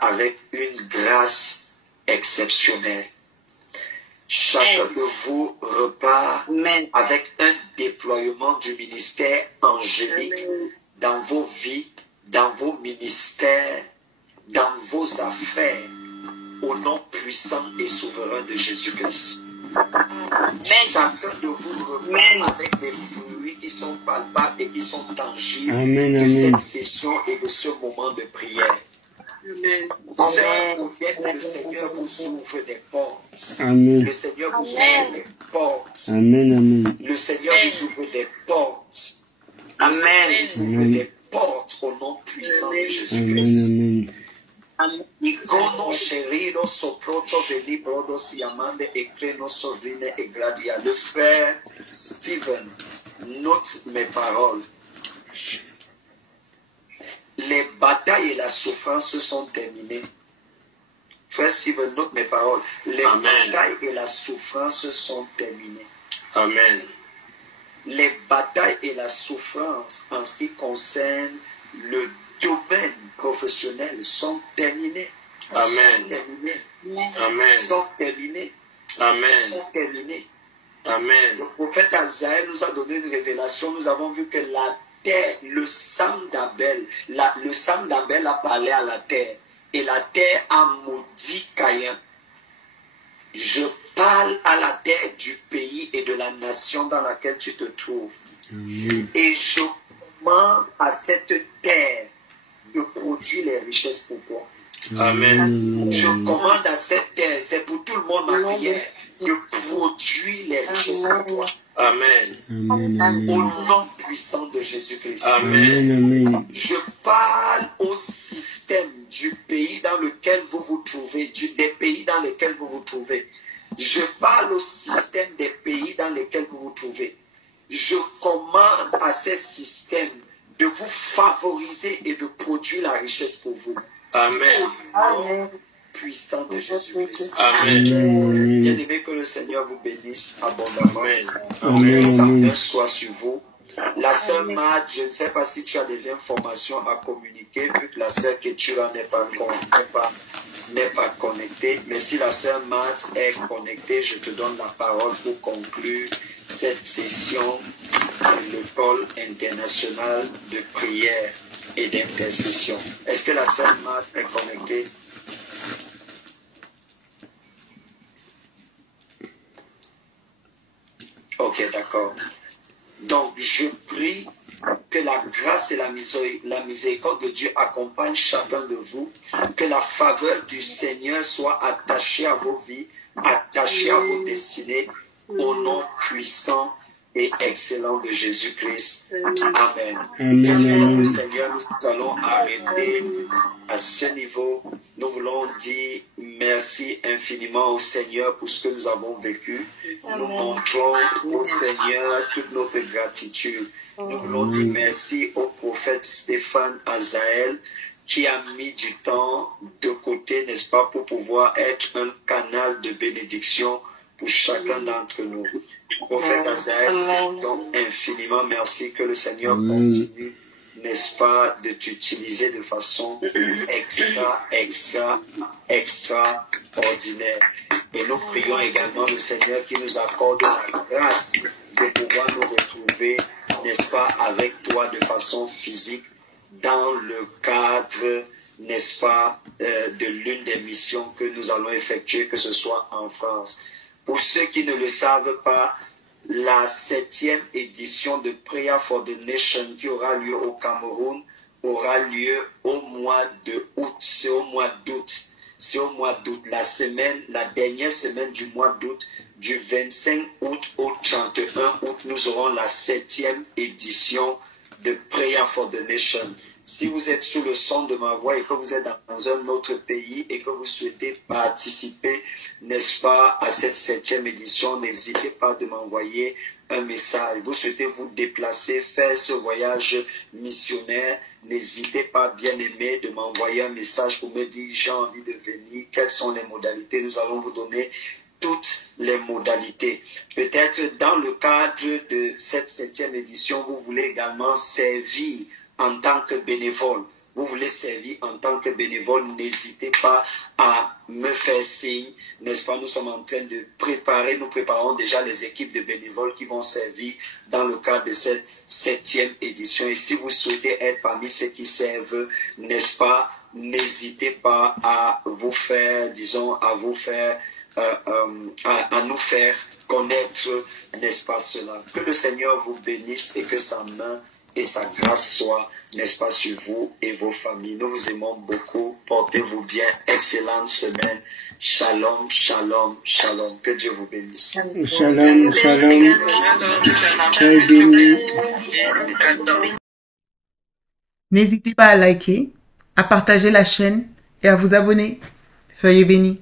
avec une grâce exceptionnelle, chacun de vous repart avec un déploiement du ministère angélique dans vos vies, dans vos ministères, dans vos affaires, au nom puissant et souverain de Jésus-Christ. Chacun de vous repart avec des fruits qui sont palpables et qui sont tangibles de cette session et de ce moment de prière. Sœur Odette, le Seigneur vous ouvre des portes. Amen. Le Seigneur vous ouvre des portes. Amen. Le Seigneur vous ouvre des portes. Amen. Vous ouvre des portes au nom puissant de Jésus-Christ. Icono sherino soproto veli brodo siamande et creno sovrine et gradia. Le frère Steven note mes paroles. Les batailles et la souffrance sont terminées. Frère Steven note mes paroles. Les batailles et la souffrance sont terminées. Amen. les batailles et la souffrance en ce qui concerne le domaine professionnel sont terminées. Amen. Sont terminées. Amen. Sont terminées. Amen. Sont terminées. Amen. Le prophète Azaël nous a donné une révélation. Nous avons vu que la terre, le sang d'Abel a parlé à la terre. Et la terre a maudit Caïn. Je parle à la terre du pays et de la nation dans laquelle tu te trouves. Amen. Et je commande à cette terre de produire les richesses pour toi. Amen. Je commande à cette terre, c'est pour tout le monde ma prière, de produire les richesses pour toi. Amen. Amen. Au Amen. nom puissant de Jésus-Christ. Amen. Amen. Je parle au système du pays dans lequel vous vous trouvez, des pays dans lesquels vous vous trouvez. Je parle au système des pays dans lesquels vous vous trouvez. Je commande à ces systèmes de vous favoriser et de produire la richesse pour vous. Amen. Au nom puissant de Jésus-Christ. Amen. Bien aimé, que le Seigneur vous bénisse abondamment. Amen. Que sa Amen. main soit sur vous. La sœur Mad, je ne sais pas si tu as des informations à communiquer, vu que la sœur Ketura n'est pas connectée. Mais si la sœur Mad est connectée, je te donne la parole pour conclure cette session de l'école internationale de prière et d'intercession. Est-ce que la sœur Mad est connectée? Ok, d'accord. Donc, je prie que la grâce et la miséricorde de Dieu accompagnent chacun de vous, que la faveur du Seigneur soit attachée à vos vies, attachée à vos destinées, au nom puissant et excellent de Jésus-Christ. Amen. Amen. Le Seigneur, nous allons arrêter à ce niveau. Nous voulons dire merci infiniment au Seigneur pour ce que nous avons vécu. Nous montrons au Seigneur toute notre gratitude. Nous voulons dire merci au prophète Stéphane Azaël qui a mis du temps de côté, n'est-ce pas, pour pouvoir être un canal de bénédiction pour chacun d'entre nous. Prophète Azaël, donc infiniment merci, que le Seigneur continue, n'est-ce pas, de t'utiliser de façon extraordinaire. Et nous prions également le Seigneur qui nous accorde la grâce de pouvoir nous retrouver, n'est-ce pas, avec toi de façon physique dans le cadre, n'est-ce pas, de l'une des missions que nous allons effectuer, que ce soit en France. Pour ceux qui ne le savent pas, la 7e édition de Prayer for the Nation qui aura lieu au Cameroun aura lieu au mois de août. C'est au mois d'août. C'est au mois d'août. La dernière semaine du mois d'août, du 25 août au 31 août, nous aurons la 7e édition de Prayer for the Nation. Si vous êtes sous le son de ma voix et que vous êtes dans un autre pays et que vous souhaitez participer, n'est-ce pas, à cette 7e édition, n'hésitez pas de m'envoyer un message. Vous souhaitez vous déplacer, faire ce voyage missionnaire, n'hésitez pas, bien aimé, de m'envoyer un message pour me dire j'ai envie de venir, quelles sont les modalités. Nous allons vous donner toutes les modalités. Peut-être dans le cadre de cette 7e édition, vous voulez également servir en tant que bénévole. Vous voulez servir en tant que bénévole, n'hésitez pas à me faire signe, n'est-ce pas? Nous sommes en train de préparer, nous préparons déjà les équipes de bénévoles qui vont servir dans le cadre de cette 7e édition. Et si vous souhaitez être parmi ceux qui servent, n'est-ce pas, n'hésitez pas à vous faire, disons, à nous faire connaître, n'est-ce pas, cela. Que le Seigneur vous bénisse et que sa main et sa grâce soit, n'est-ce pas, sur vous et vos familles. Nous vous aimons beaucoup. Portez-vous bien. Excellente semaine. Shalom, shalom, shalom. Que Dieu vous bénisse. Shalom, shalom. Soyez bénis. N'hésitez pas à liker, à partager la chaîne et à vous abonner. Soyez bénis.